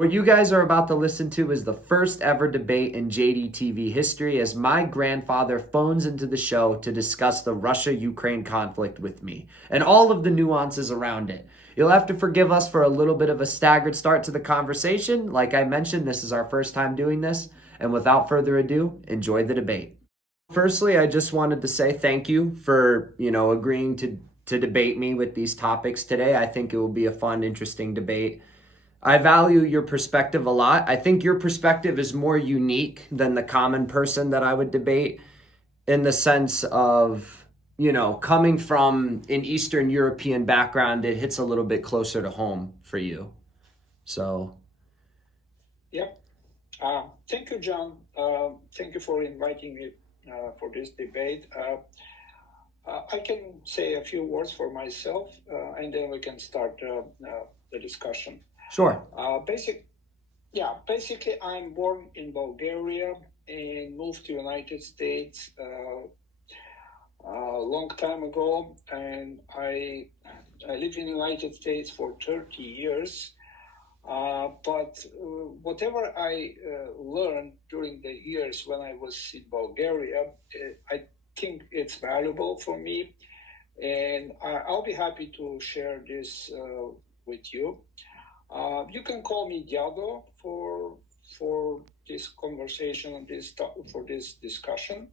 What you guys are about to listen to is the first ever debate in JDTV history as my grandfather phones into the show to discuss the Russia-Ukraine conflict with me and all of the nuances around it. You'll have to forgive us for a little bit of a staggered start to the conversation. Like I mentioned, this is our first time doing this, and without further ado, enjoy the debate. Firstly, I just wanted to say thank you for, agreeing to debate me with these topics today. I think it will be a fun, interesting debate. I value your perspective a lot. I think your perspective is more unique than the common person that I would debate in the sense of, coming from an Eastern European background, it hits a little bit closer to home for you. So. Yeah. Thank you, John. Thank you for inviting me for this debate. I can say a few words for myself, and then we can start the discussion. Sure. Basically, I'm born in Bulgaria and moved to United States a long time ago, and I lived in the United States for 30 years. But whatever I learned during the years when I was in Bulgaria, I think it's valuable for me, and I'll be happy to share this with you. You can call me Diado for this conversation and for this discussion,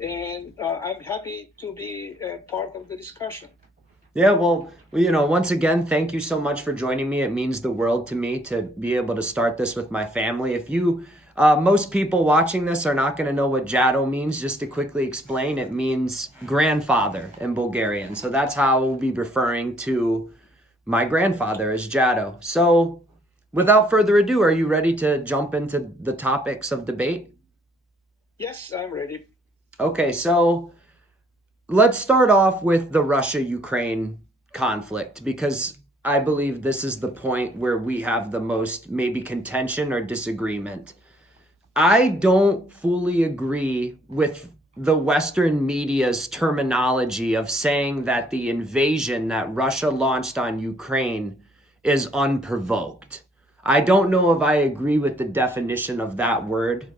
and I'm happy to be a part of the discussion. Yeah, well, once again, thank you so much for joining me. It means the world to me to be able to start this with my family. If most people watching this are not going to know what Diado means, just to quickly explain, it means grandfather in Bulgarian. So that's how we'll be referring to my grandfather as Diado. So without further ado, are you ready to jump into the topics of debate? Yes, I'm ready. Okay, so let's start off with the Russia-Ukraine conflict, because I believe this is the point where we have the most maybe contention or disagreement. I don't fully agree with the Western media's terminology of saying that the invasion that Russia launched on Ukraine is unprovoked. I don't know if I agree with the definition of that word,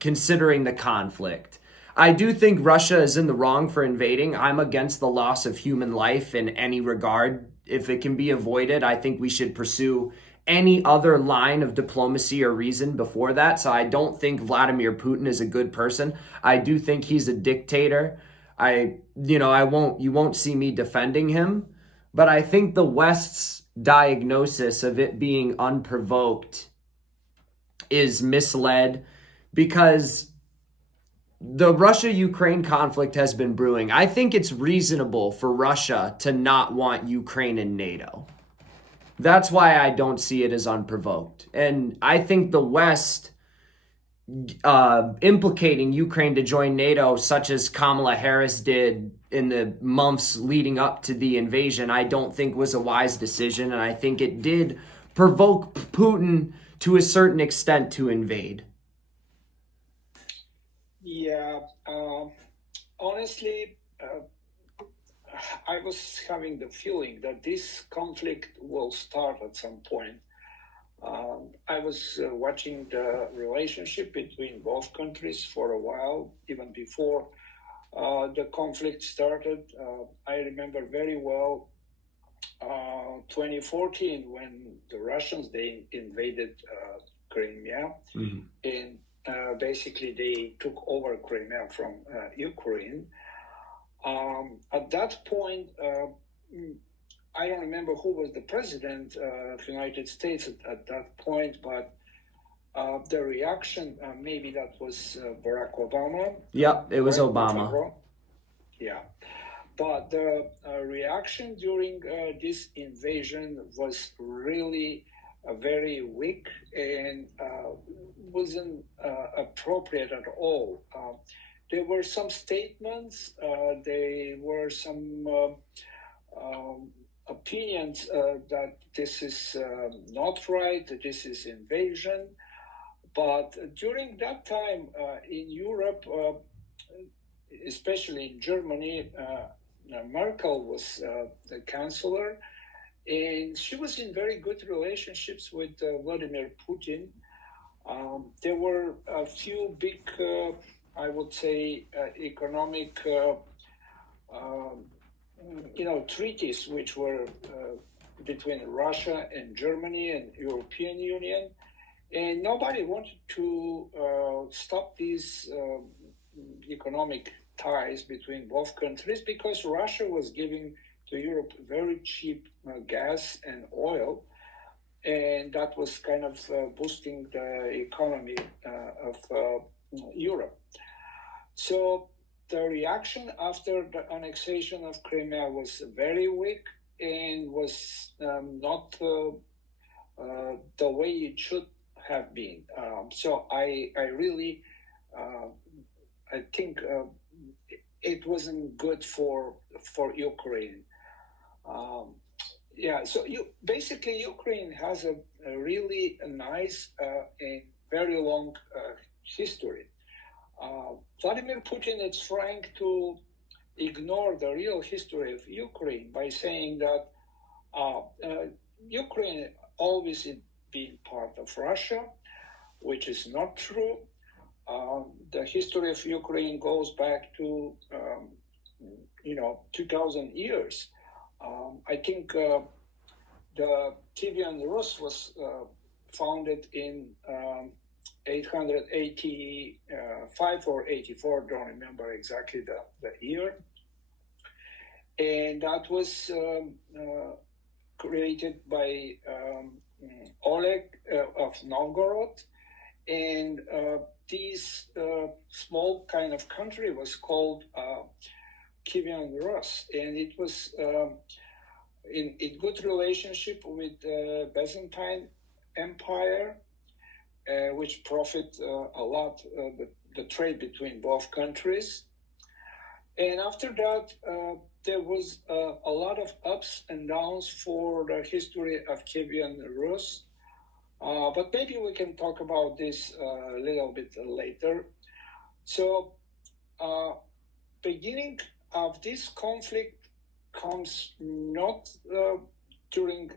considering the conflict. I do think Russia is in the wrong for invading. I'm against the loss of human life in any regard. If it can be avoided, I think we should pursue any other line of diplomacy or reason before that. So I don't think Vladimir Putin is a good person. I do think he's a dictator. You won't see me defending him, but I think the West's diagnosis of it being unprovoked is misled, because the Russia-Ukraine conflict has been brewing. I think it's reasonable for Russia to not want Ukraine in NATO. That's why I don't see it as unprovoked. And I think the West implicating Ukraine to join NATO, such as Kamala Harris did in the months leading up to the invasion, I don't think was a wise decision. And I think it did provoke Putin to a certain extent to invade. Yeah, honestly, I was having the feeling that this conflict will start at some point. I was watching the relationship between both countries for a while, even before the conflict started. I remember very well 2014 when the Russians, they invaded Crimea, and basically they took over Crimea from Ukraine. At that point, I don't remember who was the president of the United States at that point, but the reaction, maybe that was Barack Obama. Yep, it was Obama. Yeah. But the reaction during this invasion was really very weak and wasn't appropriate at all. There were some statements, there were some opinions that this is not right, that this is invasion. But during that time in Europe, especially in Germany, Merkel was the chancellor, And she was in very good relationships with Vladimir Putin. There were a few big, I would say, economic, um, treaties which were between Russia and Germany and European Union, and nobody wanted to stop these economic ties between both countries because Russia was giving to Europe very cheap gas and oil, and that was kind of boosting the economy of Europe. So the reaction after the annexation of Crimea was very weak and was not the way it should have been. So I really, I think it wasn't good for Ukraine. Yeah, so basically Ukraine has a really nice and very long history. Vladimir Putin is trying to ignore the real history of Ukraine by saying that Ukraine always been part of Russia, which is not true. The history of Ukraine goes back to 2,000 years. I think the Kievan Rus was founded in 885 or 84, don't remember exactly the year. And that was created by Oleg of Novgorod. And this small kind of country was called Kievan Rus. And it was in good relationship with the Byzantine Empire, which profit a lot the trade between both countries. And after that, there was a lot of ups and downs for the history of Kievan Rus. But maybe we can talk about this a little bit later. So, beginning of this conflict comes not during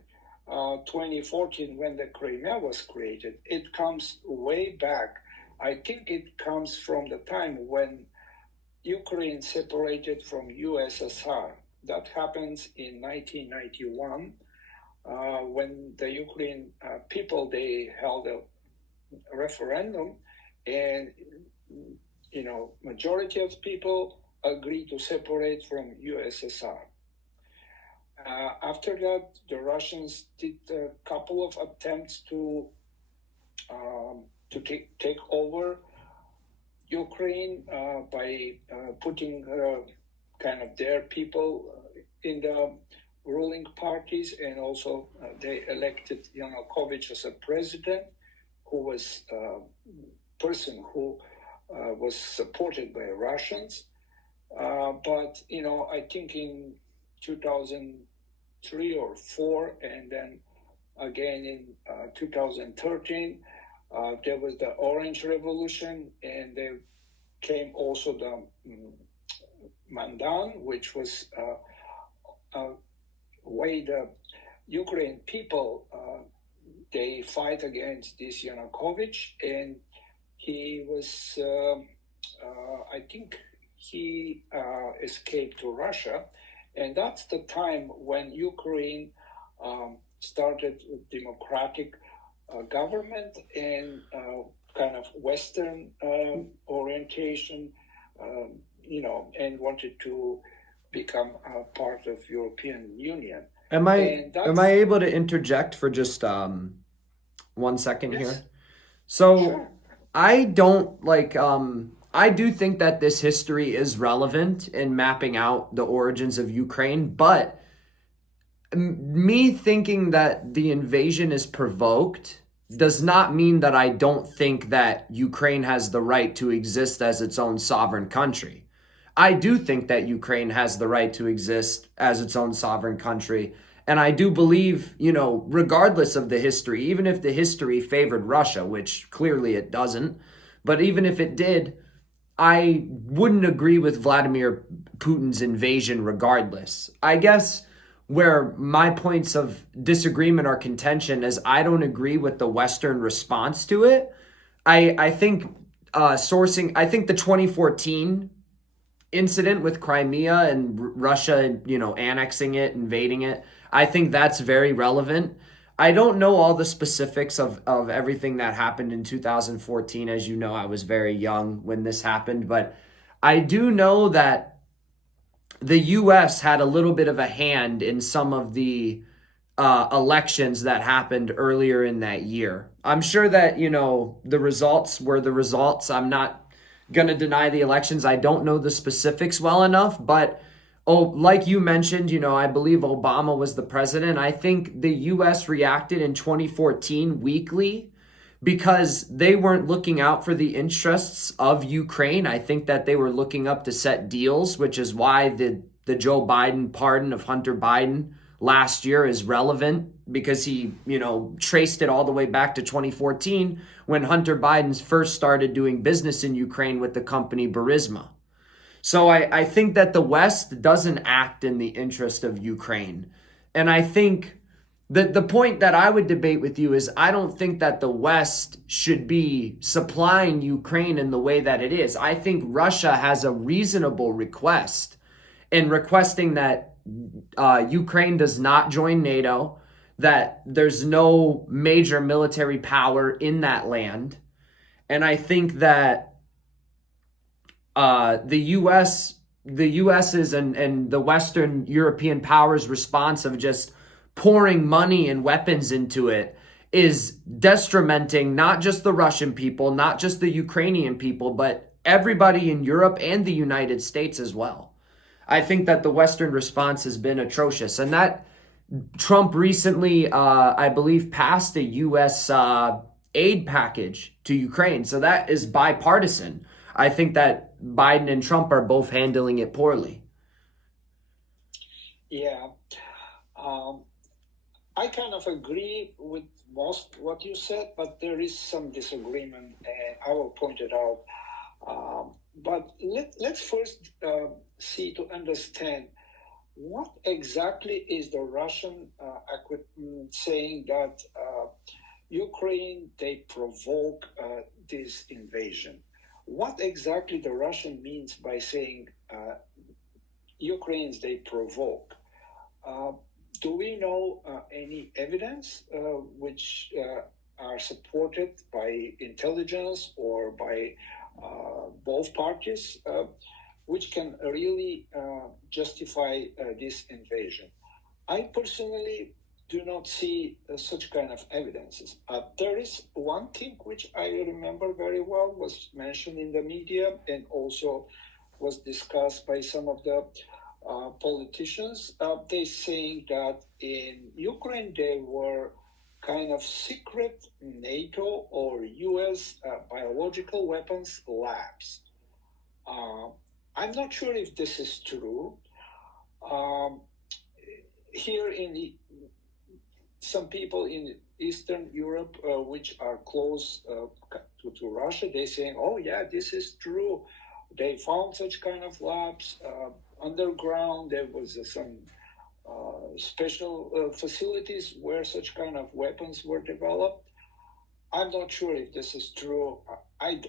2014 when the Crimea was created. It comes way back. I think it comes from the time when Ukraine separated from USSR. That happens in 1991 when the Ukraine people, they held a referendum, and majority of people agreed to separate from USSR. After that, the Russians did a couple of attempts to take over Ukraine by putting kind of their people in the ruling parties, and also they elected Yanukovych as a president, who was a person who was supported by Russians. But I think in 2003 or 4, and then again in 2013, there was the Orange Revolution, and there came also the Maidan, which was way the Ukraine people they fight against this Yanukovych, and he was I think he escaped to Russia, and that's the time when Ukraine started democratic government and kind of Western orientation, and wanted to become a part of European Union. Am I able to interject for just 1 second Yes. here? So Sure. I don't like I do think that this history is relevant in mapping out the origins of Ukraine, but me thinking that the invasion is provoked does not mean that I don't think that Ukraine has the right to exist as its own sovereign country. I do think that Ukraine has the right to exist as its own sovereign country. And I do believe, regardless of the history, even if the history favored Russia, which clearly it doesn't, but even if it did, I wouldn't agree with Vladimir Putin's invasion regardless. I guess where my points of disagreement or contention is I don't agree with the Western response to it. I think I think the 2014 incident with Crimea and Russia, annexing it, invading it, I think that's very relevant. I don't know all the specifics of everything that happened in 2014. As you know, I was very young when this happened, but I do know that the US had a little bit of a hand in some of the elections that happened earlier in that year. I'm sure that, the results were the results. I'm not going to deny the elections. I don't know the specifics well enough, but like you mentioned, I believe Obama was the president. I think the US reacted in 2014 weakly because they weren't looking out for the interests of Ukraine. I think that they were looking up to set deals, which is why the Joe Biden pardon of Hunter Biden last year is relevant, because he, traced it all the way back to 2014 when Hunter Biden first started doing business in Ukraine with the company Burisma. So I think that the West doesn't act in the interest of Ukraine. And I think that the point that I would debate with you is I don't think that the West should be supplying Ukraine in the way that it is. I think Russia has a reasonable request in requesting that Ukraine does not join NATO, that there's no major military power in that land. And I think that the US's and the Western European powers' response of just pouring money and weapons into it is detrimenting not just the Russian people, not just the Ukrainian people, but everybody in Europe and the United States as well. I think that the Western response has been atrocious, and that Trump recently, I believe, passed a U.S. Aid package to Ukraine. So that is bipartisan. I think that Biden and Trump are both handling it poorly. Yeah. Um, I kind of agree with most what you said, but there is some disagreement, and I will point it out. But let's first see to understand what exactly is the Russian saying that Ukraine, they provoke this invasion. What exactly the Russian means by saying Ukrainians, they provoke? Do we know any evidence which are supported by intelligence or by both parties, which can really justify this invasion? I personally do not see such kind of evidences. There is one thing which I remember very well, was mentioned in the media and also was discussed by some of the politicians. They saying that in Ukraine there were kind of secret NATO or US biological weapons labs. I'm not sure if this is true. Here in some people in Eastern Europe, which are close to Russia, they saying, oh yeah, this is true. They found such kind of labs underground. There was some special facilities where such kind of weapons were developed. I'm not sure if this is true. I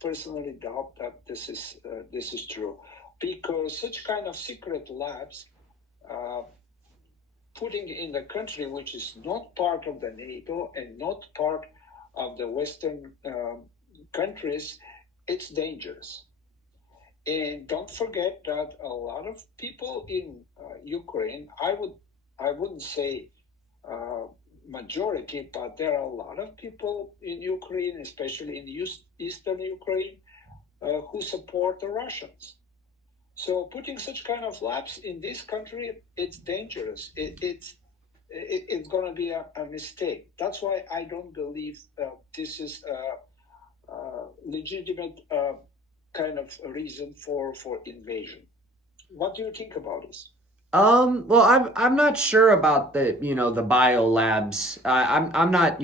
personally doubt that this is true, because such kind of secret labs putting in the country which is not part of the NATO and not part of the Western countries, it's dangerous. And don't forget that a lot of people in Ukraine, I wouldn't say majority, but there are a lot of people in Ukraine, especially in Eastern Ukraine, who support the Russians. So putting such kind of labs in this country, it's dangerous. It's going to be a mistake. That's why I don't believe this is a legitimate kind of reason for invasion. What do you think about this? Well, I'm not sure about the bio labs. I'm not,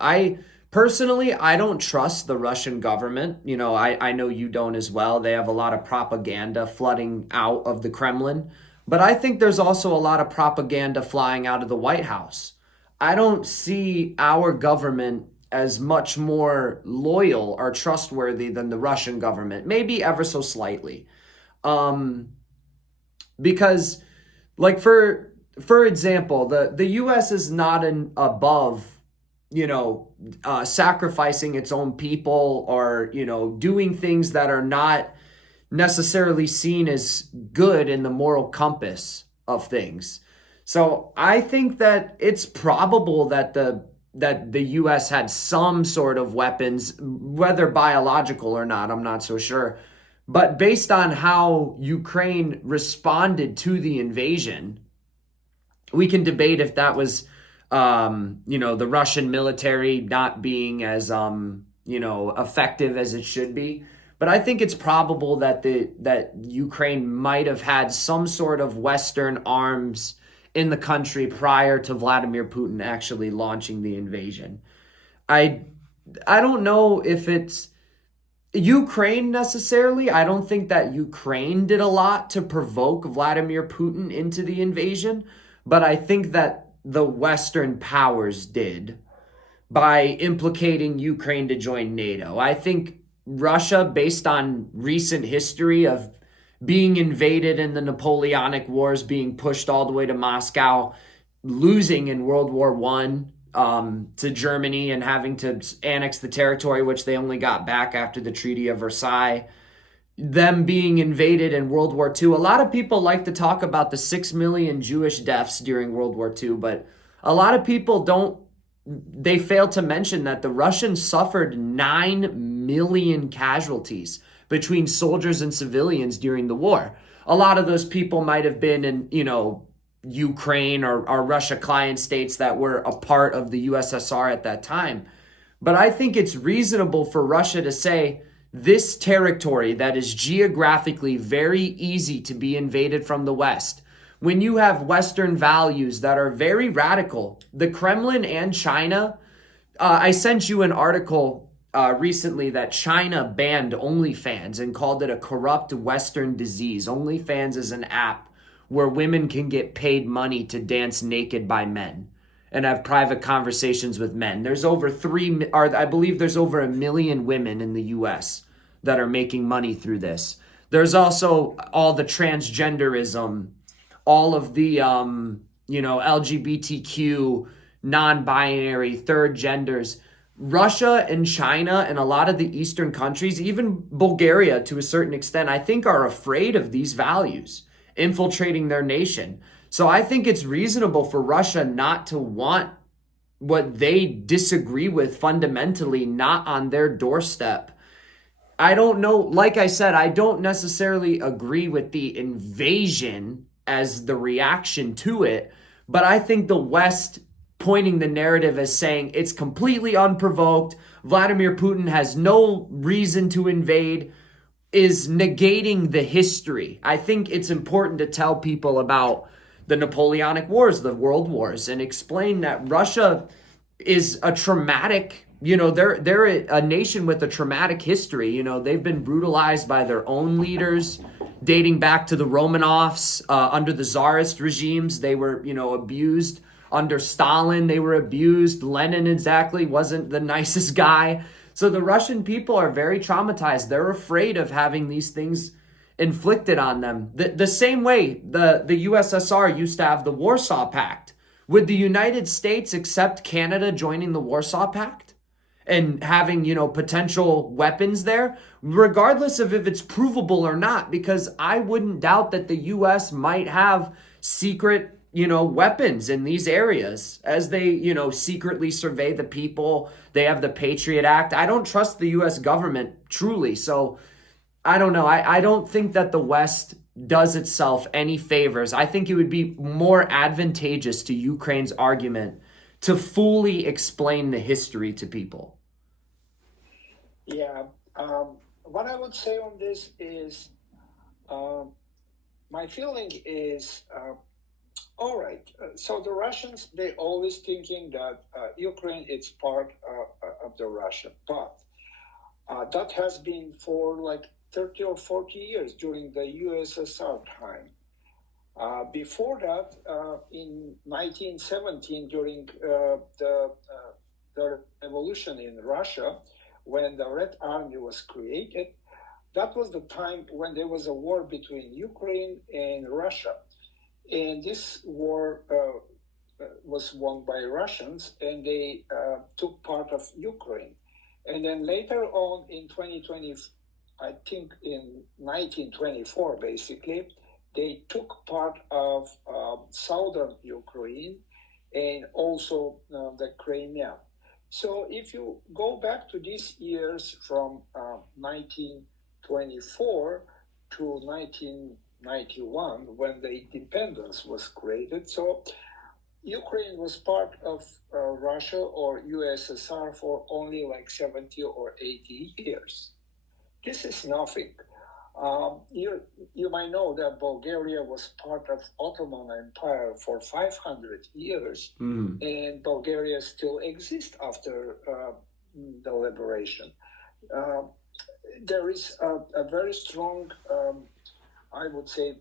I personally, I don't trust the Russian government. I know you don't as well. They have a lot of propaganda flooding out of the Kremlin. But I think there's also a lot of propaganda flying out of the White House. I don't see our government as much more loyal or trustworthy than the Russian government, maybe ever so slightly. Um, because, like for example, the U.S. is not above, sacrificing its own people, or doing things that are not necessarily seen as good in the moral compass of things. So I think that it's probable that the US had some sort of weapons, whether biological or not, I'm not so sure. But based on how Ukraine responded to the invasion, we can debate if that was, the Russian military not being as, effective as it should be. But I think it's probable that that Ukraine might have had some sort of Western arms in the country prior to Vladimir Putin actually launching the invasion. I I don't know if it's Ukraine necessarily. I don't think that Ukraine did a lot to provoke Vladimir Putin into the invasion, but I think that the Western powers did by implicating Ukraine to join NATO. I think Russia, based on recent history of being invaded in the Napoleonic Wars, being pushed all the way to Moscow, losing in World War One, to Germany, and having to annex the territory, which they only got back after the Treaty of Versailles, them being invaded in World War II. A lot of people like to talk about the 6 million Jewish deaths during World War II, but a lot of people don't, they fail to mention that the Russians suffered 9 million casualties between soldiers and civilians during the war. A lot of those people might have been in, Ukraine or Russia client states that were a part of the USSR at that time. But I think it's reasonable for Russia to say this territory that is geographically very easy to be invaded from the West, when you have Western values that are very radical, the Kremlin and China. I sent you an article recently that China banned OnlyFans and called it a corrupt Western disease. OnlyFans is an app where women can get paid money to dance naked by men and have private conversations with men. There's over I believe there's over 1 million women in the US that are making money through this. There's also all the transgenderism, all of the, LGBTQ, non-binary, third genders. Russia and China and a lot of the Eastern countries, even Bulgaria to a certain extent, I think are afraid of these values infiltrating their nation. So I think it's reasonable for Russia not to want what they disagree with fundamentally not on their doorstep. I don't know. Like I said, I don't necessarily agree with the invasion as the reaction to it, but I think the West pointing the narrative as saying it's completely unprovoked, Vladimir Putin has no reason to invade, is negating the history. I think it's important to tell people about the Napoleonic Wars, the World Wars, and explain that Russia is a traumatic, they're a nation with a traumatic history. They've been brutalized by their own leaders dating back to the Romanovs. Under the Tsarist regimes, they were, abused. Under Stalin, they were abused. Lenin exactly wasn't the nicest guy. So the Russian people are very traumatized. They're afraid of having these things inflicted on them. The same way the USSR used to have the Warsaw Pact. Would the United States accept Canada joining the Warsaw Pact and having, potential weapons there, regardless of if it's provable or not? Because I wouldn't doubt that the US might have secret, weapons in these areas as they, secretly survey the people. They have the Patriot Act. I don't trust the US government truly. So I don't know. I don't think that the West does itself any favors. I think it would be more advantageous to Ukraine's argument to fully explain the history to people. Yeah. What I would say on this is my feeling is all right. So the Russians, they always thinking that Ukraine is part of the Russia, but that has been for like 30 or 40 years during the USSR time. Before that, in 1917, during the revolution in Russia, when the Red Army was created, that was the time when there was a war between Ukraine and Russia. And this war was won by Russians, and they took part of Ukraine. And then later on in 2020, I think in 1924, basically, they took part of southern Ukraine and also the Crimea. So if you go back to these years from 1924 to 1991, when the independence was created, so Ukraine was part of Russia or USSR for only like 70 or 80 years. This is nothing. You might know that Bulgaria was part of Ottoman Empire for 500 years, and Bulgaria still exists after the liberation. There is a very strong, I would say,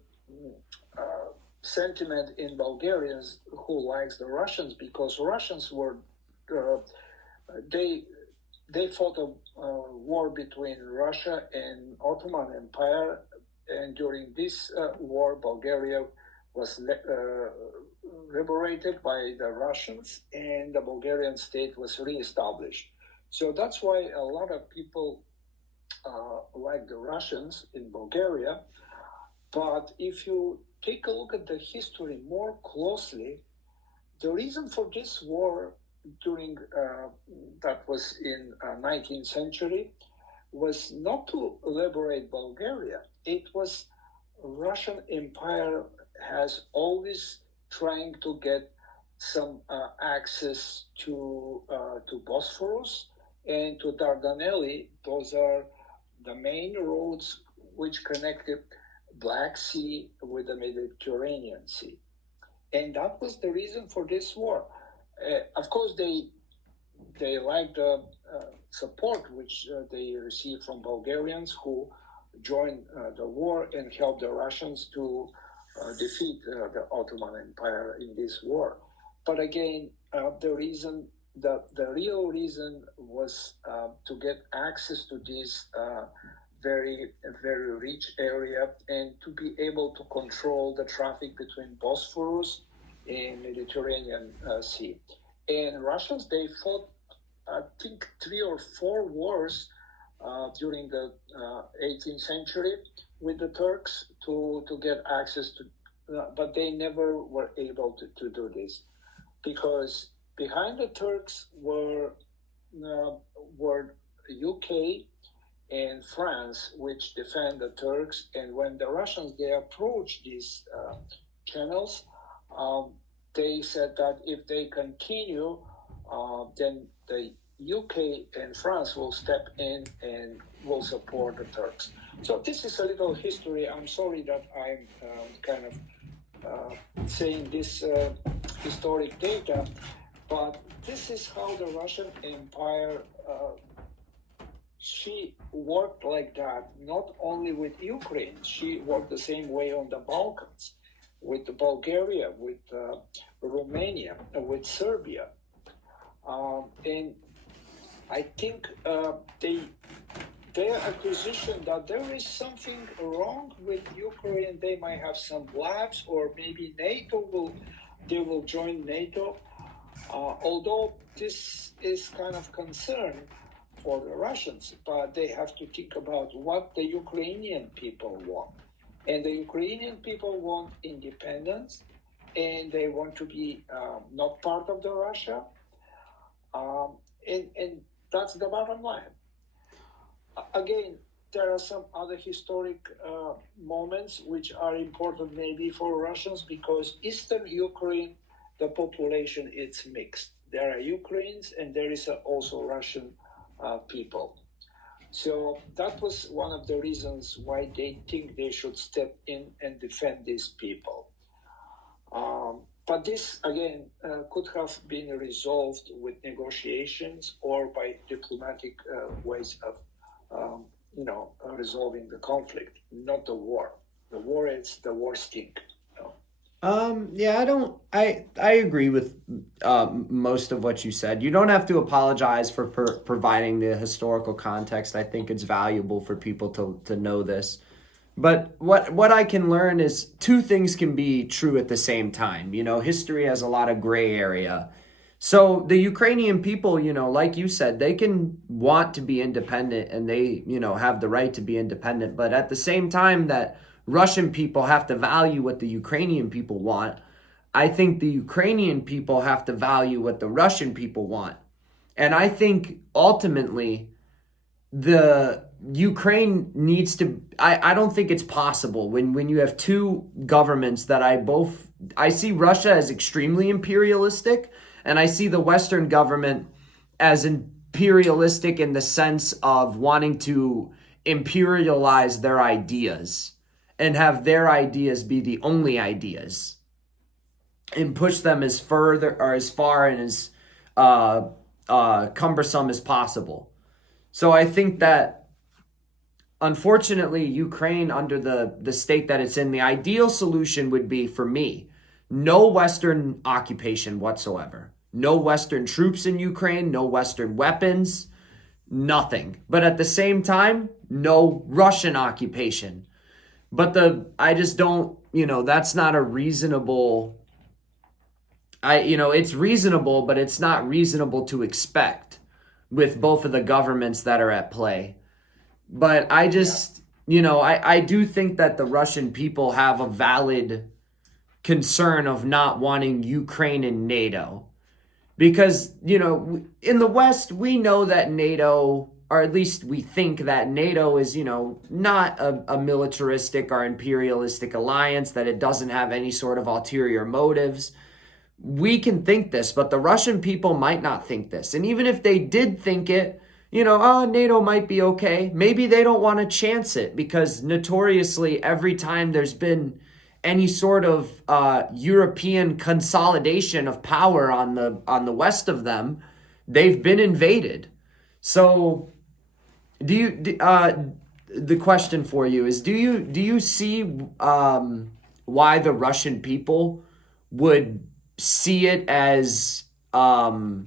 sentiment in Bulgarians who likes the Russians, because Russians were they fought a war between Russia and Ottoman Empire, and during this war, Bulgaria was liberated by the Russians, and the Bulgarian state was reestablished. So that's why a lot of people like the Russians in Bulgaria. But if you take a look at the history more closely, the reason for this war during that was in 19th century was not to liberate Bulgaria. It was Russian Empire has always trying to get some access to Bosphorus and to Dardanelles. Those are the main roads which connected Black Sea with the Mediterranean Sea. And that was the reason for this war. Of course, they liked the support which they received from Bulgarians who joined the war and helped the Russians to defeat the Ottoman Empire in this war. But again, the real reason was to get access to this very, very rich area and to be able to control the traffic between Bosphorus and Mediterranean Sea. And Russians, they fought, I think, 3 or 4 wars during the 18th century with the Turks to get access to, but they never were able to do this, because behind the Turks were UK and France, which defend the Turks. And when the Russians, they approached these channels, they said that if they continue, then the UK and France will step in and will support the Turks. So this is a little history. I'm sorry that I'm kind of saying this historic data, but this is how the Russian Empire she worked like that, not only with Ukraine. She worked the same way on the Balkans, with Bulgaria, with Romania, with Serbia. And I think their accusation that there is something wrong with Ukraine, they might have some labs, or maybe they will join NATO. Although this is kind of concern for the Russians, but they have to think about what the Ukrainian people want. And the Ukrainian people want independence, and they want to be not part of the Russia. And that's the bottom line. Again, there are some other historic moments which are important maybe for Russians, because Eastern Ukraine, the population, it's mixed. There are Ukrainians and there is also Russian people. So that was one of the reasons why they think they should step in and defend these people. But this, again, could have been resolved with negotiations or by diplomatic ways of, resolving the conflict, not the war. The war is the war stink. Yeah, I don't. I agree with most of what you said. You don't have to apologize for providing the historical context. I think it's valuable for people to know this. But what I can learn is two things can be true at the same time. You know, history has a lot of gray area. So the Ukrainian people, you know, like you said, they can want to be independent and they, you know, have the right to be independent. But at the same time that Russian people have to value what the Ukrainian people want, I think the Ukrainian people have to value what the Russian people want. And I think ultimately the Ukraine needs to I don't think it's possible when you have two governments that I see Russia as extremely imperialistic and I see the Western government as imperialistic in the sense of wanting to imperialize their ideas and have their ideas be the only ideas and push them as further or as far and as cumbersome as possible. So I think that unfortunately, Ukraine, under the state that it's in, the ideal solution would be for me no Western occupation whatsoever. No Western troops in Ukraine, no Western weapons, nothing. But at the same time, no Russian occupation. But I just don't, you know, that's not a reasonable, it's reasonable, but it's not reasonable to expect with both of the governments that are at play. But I just, I do think that the Russian people have a valid concern of not wanting Ukraine in NATO. Because, in the West, we know that NATO, or at least we think that NATO is, not a militaristic or imperialistic alliance, that it doesn't have any sort of ulterior motives. We can think this, but the Russian people might not think this. And even if they did think it, NATO might be okay. Maybe they don't want to chance it because notoriously every time there's been any sort of European consolidation of power on the west of them, they've been invaded. So, the question for you is: do you see why the Russian people would see it as a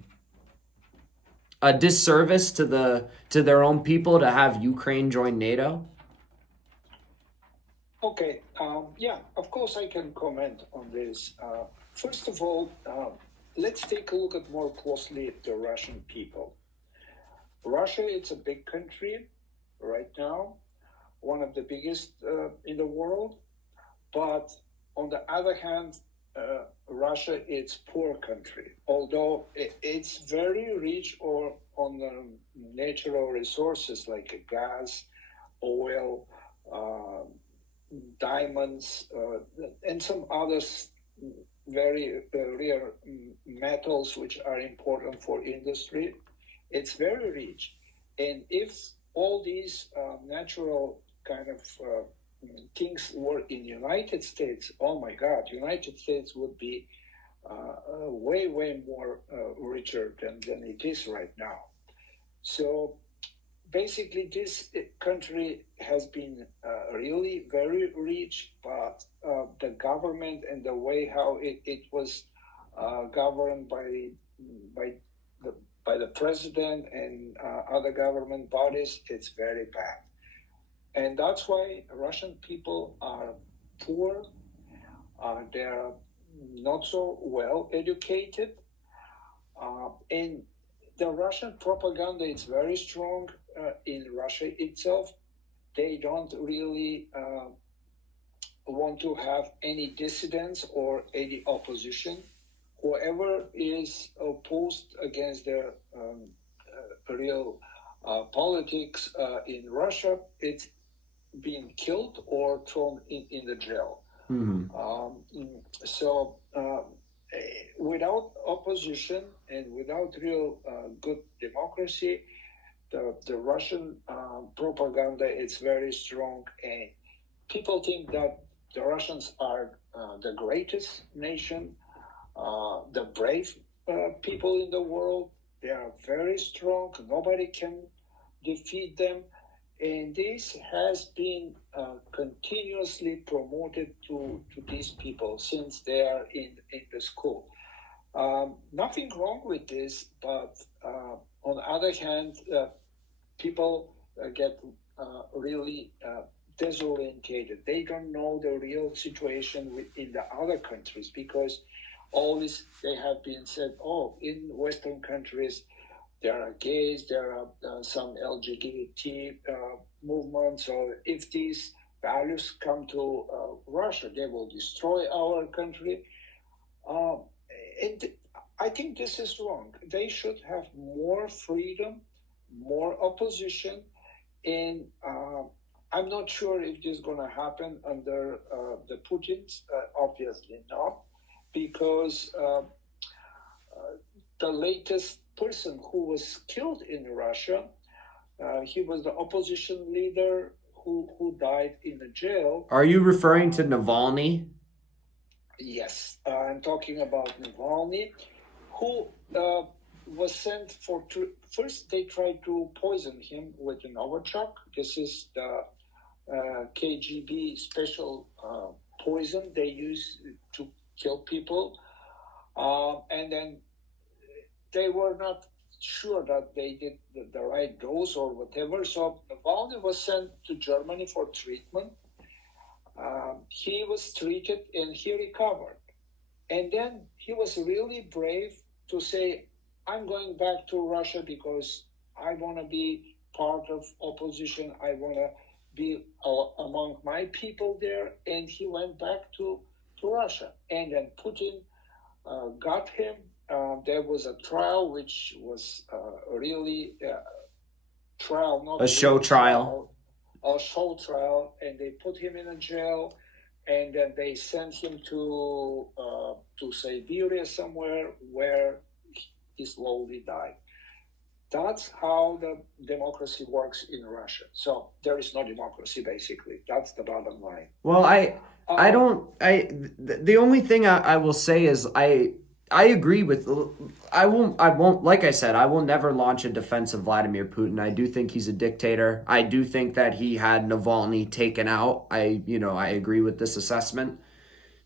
disservice to their own people to have Ukraine join NATO? Okay, yeah, of course I can comment on this. First of all, let's take a look at more closely at the Russian people. Russia, it's a big country right now, one of the biggest in the world, but on the other hand, Russia it's poor country, although it's very rich on natural resources like gas, oil, diamonds, and some others very rare metals which are important for industry. It's very rich, and if all these natural kind of things were in United States, oh my God, United States would be way more richer than it is right now. So basically, this country has been really very rich, but the government and the way how it was governed by the president and other government bodies, it's very bad. And that's why Russian people are poor, they're not so well educated, and the Russian propaganda is very strong in Russia itself. They don't really want to have any dissidents or any opposition. Whoever is opposed against the real politics in Russia, it's being killed or thrown in the jail. So without opposition and without real good democracy, the Russian propaganda is very strong, and people think that the Russians are the greatest nation, the brave people in the world. They are very strong. Nobody can defeat them. And this has been continuously promoted to these people since they are in the school. Nothing wrong with this, but on the other hand, people get really disorientated. They don't know the real situation in the other countries, because always they have been said, oh, in Western countries, there are gays, there are some LGBT movements, or if these values come to Russia, they will destroy our country. And I think this is wrong. They should have more freedom, more opposition, and I'm not sure if this is going to happen under the Putins. Obviously not, because the latest person who was killed in Russia, he was the opposition leader who died in the jail. Are you referring to Navalny? Yes, I'm talking about Navalny, who was sent for... First, they tried to poison him with an Novichok. This is the KGB special poison they use to kill people. And then they were not sure that they did the right dose or whatever. So Navalny was sent to Germany for treatment. He was treated and he recovered. And then he was really brave to say, I'm going back to Russia because I want to be part of opposition. I want to be among my people there. And he went back to Russia. And then Putin got him. There was a trial, which was really trial, not A show trial. A show trial, and they put him in a jail, and then they sent him to Siberia somewhere, where he slowly died. That's how the democracy works in Russia. So there is no democracy, basically. That's the bottom line. Well, the only thing I will say is I agree with, I won't, like I said, I will never launch a defense of Vladimir Putin. I do think he's a dictator. I do think that he had Navalny taken out. I agree with this assessment.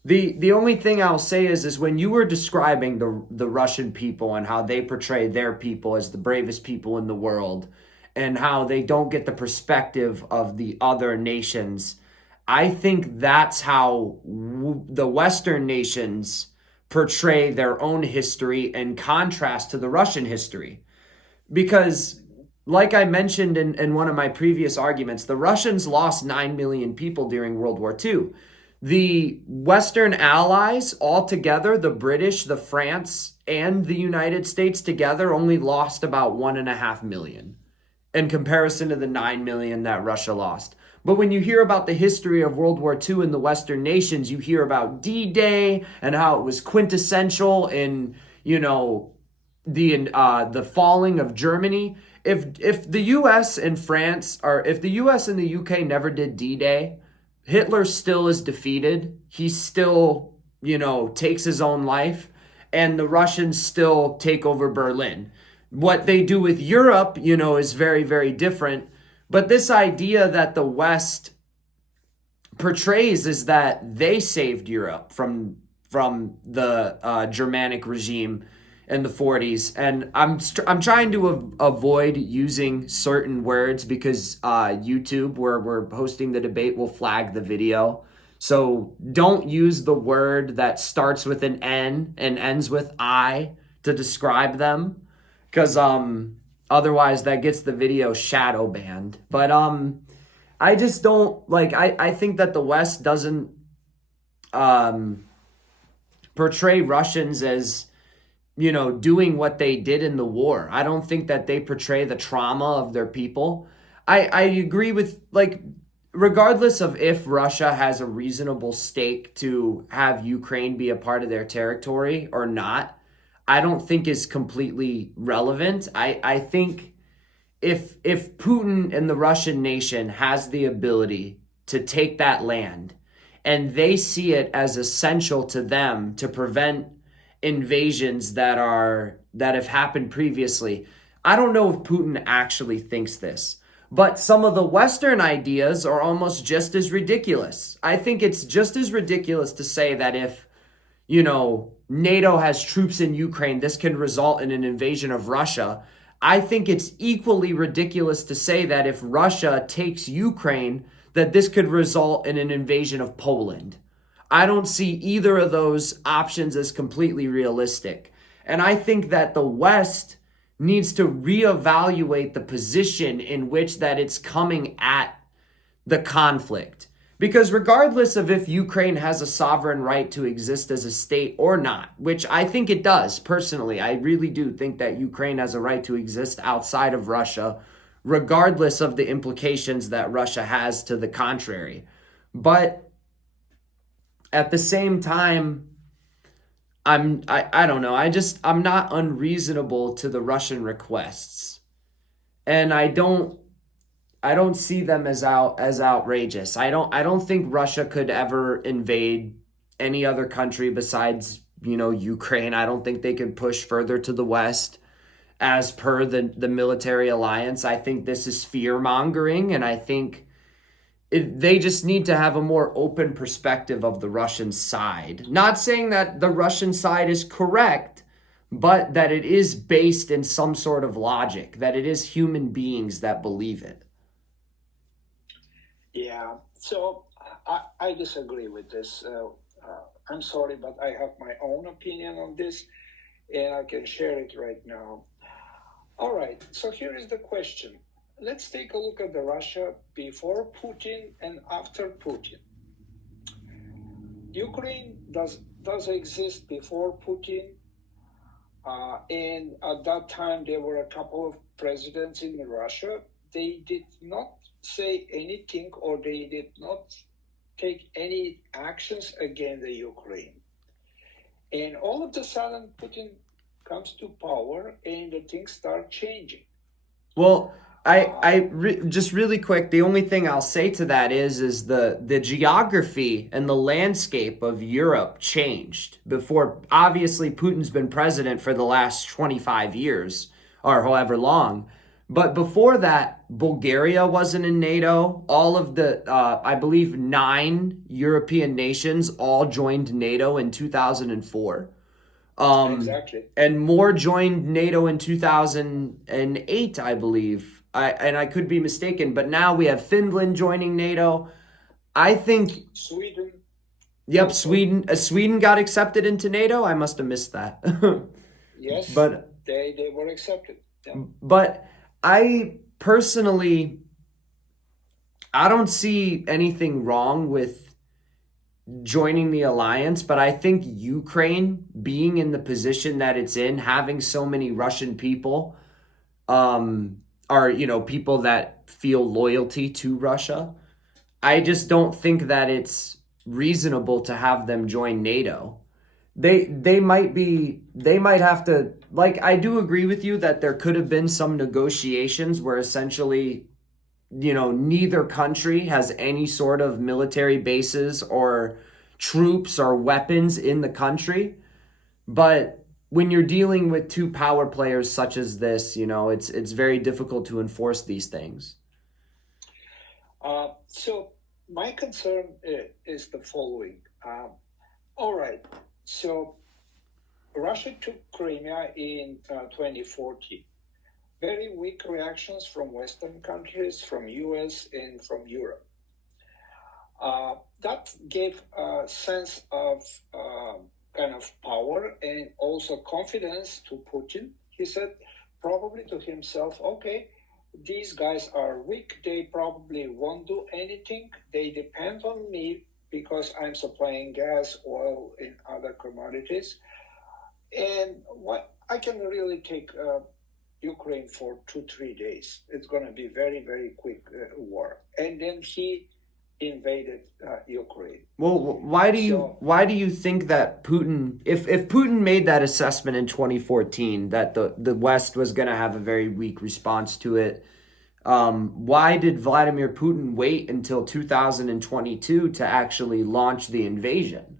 The only thing I'll say is when you were describing the Russian people and how they portray their people as the bravest people in the world, and how they don't get the perspective of the other nations, I think that's how the Western nations portray their own history in contrast to the Russian history. Because, like I mentioned in one of my previous arguments, the Russians lost 9 million people during World War II. The Western allies altogether, the British, the France, and the United States together only lost about 1.5 million in comparison to the 9 million that Russia lost. But when you hear about the history of World War II in the Western nations, you hear about D-Day and how it was quintessential in, the falling of Germany. If the U.S. and France, or if the U.S. and the U.K. never did D-Day, Hitler still is defeated. He still, takes his own life, and the Russians still take over Berlin. What they do with Europe, is very, very different. But this idea that the West portrays is that they saved Europe from the Germanic regime in the 40s. And I'm trying to avoid using certain words because YouTube, where we're hosting the debate, will flag the video. So don't use the word that starts with an N and ends with I to describe them, because otherwise that gets the video shadow banned. But I just don't I think that the West doesn't portray Russians as doing what they did in the war. I don't think that they portray the trauma of their people. I agree with, regardless of if Russia has a reasonable stake to have Ukraine be a part of their territory or not, I don't think is completely relevant. I think if Putin and the Russian nation has the ability to take that land, and they see it as essential to them to prevent invasions that have happened previously. I don't know if Putin actually thinks this, But some of the Western ideas are almost just as ridiculous. I think it's just as ridiculous to say that if, NATO has troops in Ukraine, this can result in an invasion of Russia. I think it's equally ridiculous to say that if Russia takes Ukraine, that this could result in an invasion of Poland. I don't see either of those options as completely realistic. And I think that the West needs to reevaluate the position in which that it's coming at the conflict. Because regardless of if Ukraine has a sovereign right to exist as a state or not, which I think it does personally, I really do think that Ukraine has a right to exist outside of Russia, regardless of the implications that Russia has to the contrary. But at the same time, I don't know. I'm not unreasonable to the Russian requests. And I don't see them as outrageous. I don't think Russia could ever invade any other country besides, Ukraine. I don't think they can push further to the west as per the military alliance. I think this is fear mongering, and I think they just need to have a more open perspective of the Russian side. Not saying that the Russian side is correct, but that it is based in some sort of logic, that it is human beings that believe it. Yeah, so I disagree with this. I'm sorry, but I have my own opinion on this, and I can share it right now. All right, so here is the question. Let's take a look at the Russia before Putin and after Putin. Ukraine does exist before Putin, and at that time there were a couple of presidents in Russia. They did not say anything, or they did not take any actions against the Ukraine. And all of a sudden, Putin comes to power, and the things start changing. Well, just really quick, the only thing I'll say to that is the geography and the landscape of Europe changed before. Obviously, Putin's been president for the last 25 years or however long. But before that, Bulgaria wasn't in NATO. All of the, I believe, 9 European nations all joined NATO in 2004. Exactly. And more joined NATO in 2008, I believe. I could be mistaken, but now we have Finland joining NATO. I think, Sweden. yep, Sweden got accepted into NATO. I must have missed that. Yes, But they were accepted. Yeah. But I personally, I don't see anything wrong with joining the alliance, but I think Ukraine being in the position that it's in, having so many Russian people, are, people that feel loyalty to Russia. I just don't think that it's reasonable to have them join NATO. They might have to, like, I do agree with you that there could have been some negotiations where essentially, neither country has any sort of military bases or troops or weapons in the country. But when you're dealing with two power players such as this, it's very difficult to enforce these things. So my concern is the following. All right, so Russia took Crimea in 2014. Very weak reactions from Western countries, from US and from Europe. That gave a sense of kind of power and also confidence to Putin. He said probably to himself, okay, these guys are weak. They probably won't do anything. They depend on me because I'm supplying gas, oil, and other commodities. And what I can really take Ukraine for 2-3 days. It's going to be very, very quick war. And then he invaded Ukraine. Well, why do you think that Putin, if Putin made that assessment in 2014 that the West was going to have a very weak response to it, why did Vladimir Putin wait until 2022 to actually launch the invasion?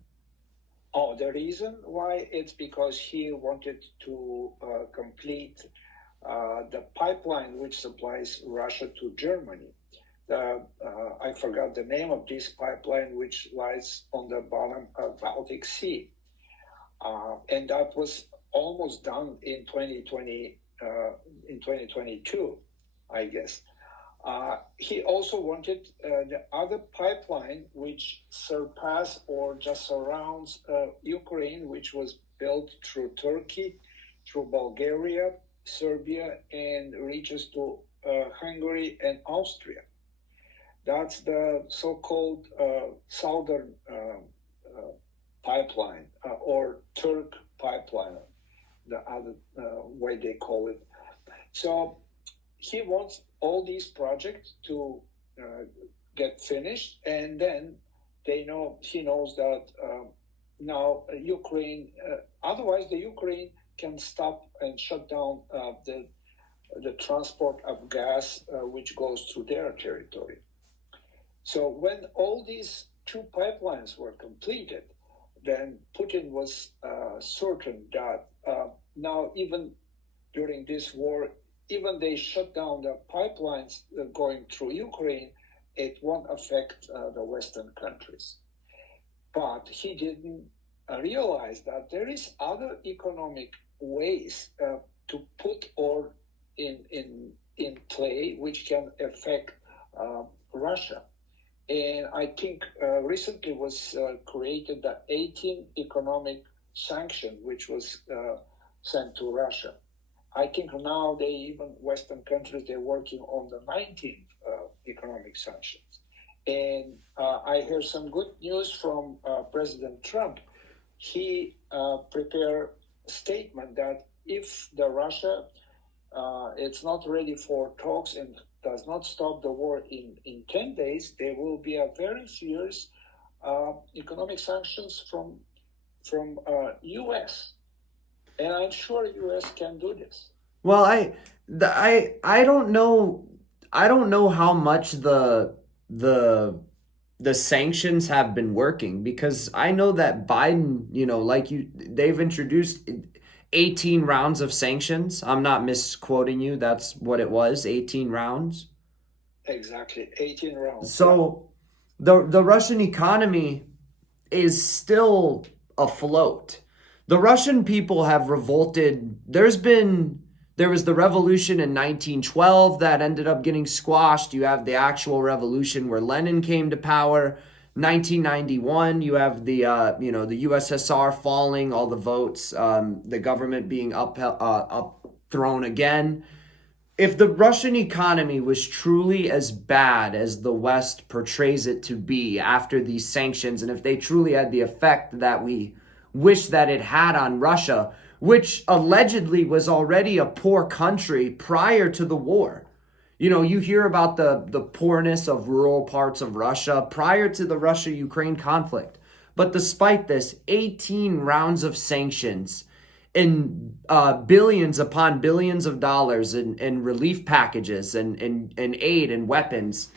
Oh, the reason why it's because he wanted to complete the pipeline which supplies Russia to Germany. I forgot the name of this pipeline, which lies on the bottom of Baltic Sea. And that was almost done in 2022, I guess. He also wanted the other pipeline which surpass or just surrounds Ukraine, which was built through Turkey, through Bulgaria, Serbia, and reaches to Hungary and Austria. That's the so-called Southern pipeline or Turk pipeline, the other way they call it. So he wants all these projects to get finished, and then he knows that now Ukraine, otherwise the Ukraine can stop and shut down the transport of gas which goes through their territory. So when all these two pipelines were completed, then Putin was certain that now even during this war, even they shut down the pipelines going through Ukraine, it won't affect the Western countries. But he didn't realize that there is other economic ways to put or in play which can affect Russia. And I think recently was created the 18th economic sanction, which was sent to Russia. I think now Western countries, they're working on the 19th economic sanctions. And I hear some good news from President Trump. He prepared a statement that if the Russia it's not ready for talks and does not stop the war in 10 days, there will be a very fierce economic sanctions from U.S. And I'm sure U.S. can do this. Well, I don't know. I don't know how much the sanctions have been working, because I know that Biden, they've introduced 18 rounds of sanctions. I'm not misquoting you. That's what it was, 18 rounds. Exactly, 18 rounds. So the Russian economy is still afloat. The Russian people have revolted. There was the revolution in 1912 that ended up getting squashed. You have the actual revolution where Lenin came to power. 1991, you have the the USSR falling, all the votes, the government being thrown again. If the Russian economy was truly as bad as the West portrays it to be after these sanctions, and if they truly had the effect that we wish that it had on Russia, which allegedly was already a poor country prior to the war. You hear about the poorness of rural parts of Russia prior to the Russia-Ukraine conflict. But despite this, 18 rounds of sanctions and billions upon billions of dollars in relief packages and aid and weapons.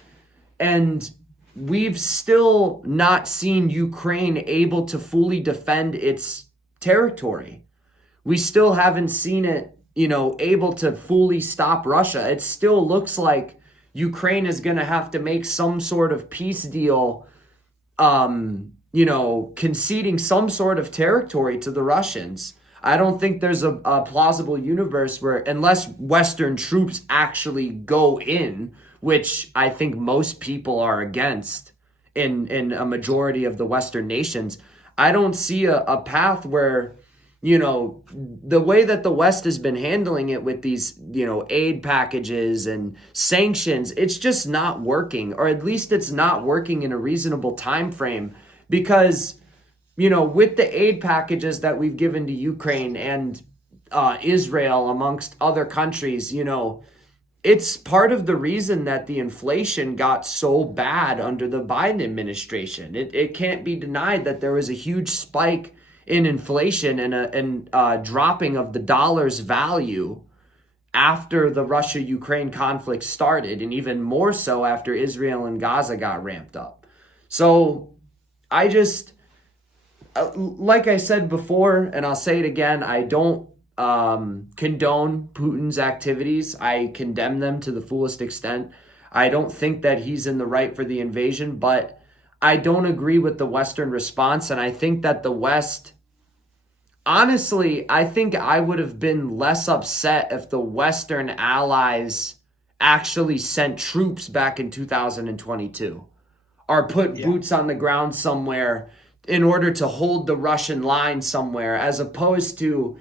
And we've still not seen Ukraine able to fully defend its territory. We still haven't seen it, able to fully stop Russia. It still looks like Ukraine is going to have to make some sort of peace deal, conceding some sort of territory to the Russians. I don't think there's a plausible universe where, unless Western troops actually go in, which I think most people are against in a majority of the Western nations, I don't see a path where, the way that the West has been handling it with these, aid packages and sanctions, it's just not working, or at least it's not working in a reasonable time frame, because with the aid packages that we've given to Ukraine and Israel, amongst other countries, it's part of the reason that the inflation got so bad under the Biden administration. It can't be denied that there was a huge spike in inflation and dropping of the dollar's value after the Russia-Ukraine conflict started, and even more so after Israel and Gaza got ramped up. So I just... like I said before, and I'll say it again, I don't condone Putin's activities. I condemn them to the fullest extent. I don't think that he's in the right for the invasion, but I don't agree with the Western response. And I think that the West, honestly, I think I would have been less upset if the Western allies actually sent troops back in 2022 or put Yeah. boots on the ground somewhere in order to hold the Russian line somewhere, as opposed to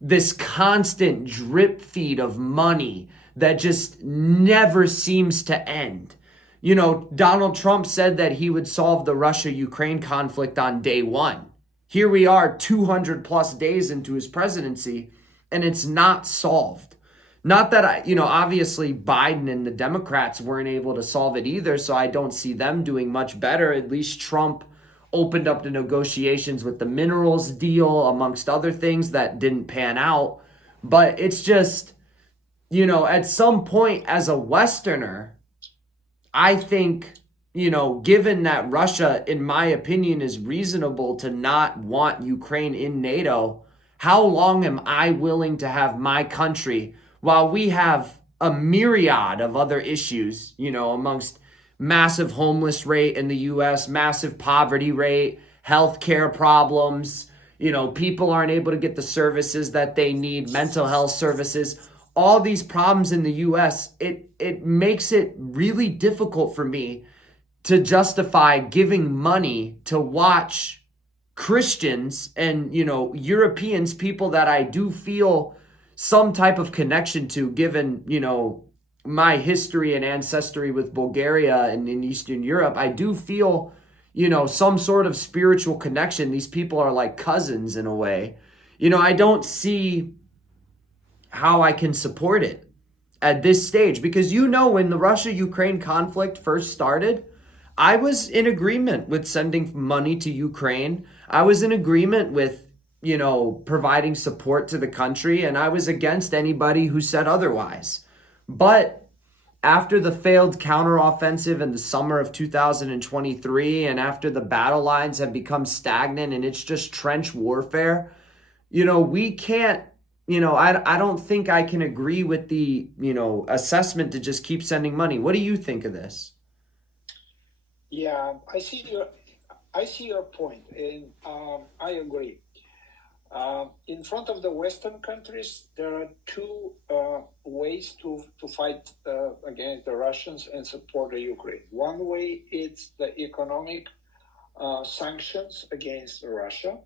this constant drip feed of money that just never seems to end. You know, Donald Trump said that he would solve the Russia Ukraine conflict on day one. Here we are, 200 plus days into his presidency, and it's not solved. Not that obviously Biden and the Democrats weren't able to solve it either, so I don't see them doing much better. At least Trump opened up the negotiations with the minerals deal, amongst other things that didn't pan out. But it's just, at some point as a Westerner, I think, given that Russia, in my opinion, is reasonable to not want Ukraine in NATO, how long am I willing to have my country, while we have a myriad of other issues, amongst massive homeless rate in the US, massive poverty rate, healthcare problems, people aren't able to get the services that they need, mental health services, all these problems in the US, it makes it really difficult for me to justify giving money to watch Christians and, Europeans, people that I do feel some type of connection to, given, my history and ancestry with Bulgaria and in Eastern Europe. I do feel, some sort of spiritual connection. These people are like cousins in a way. I don't see how I can support it at this stage, because when the Russia-Ukraine conflict first started, I was in agreement with sending money to Ukraine. I was in agreement with, providing support to the country, and I was against anybody who said otherwise. But after the failed counteroffensive in the summer of 2023, and after the battle lines have become stagnant and it's just trench warfare, we can't, I don't think I can agree with the, assessment to just keep sending money. What do you think of this? Yeah, I see your point, and I agree. In front of the Western countries, there are two ways to fight against the Russians and support the Ukraine. One way it's the economic sanctions against Russia,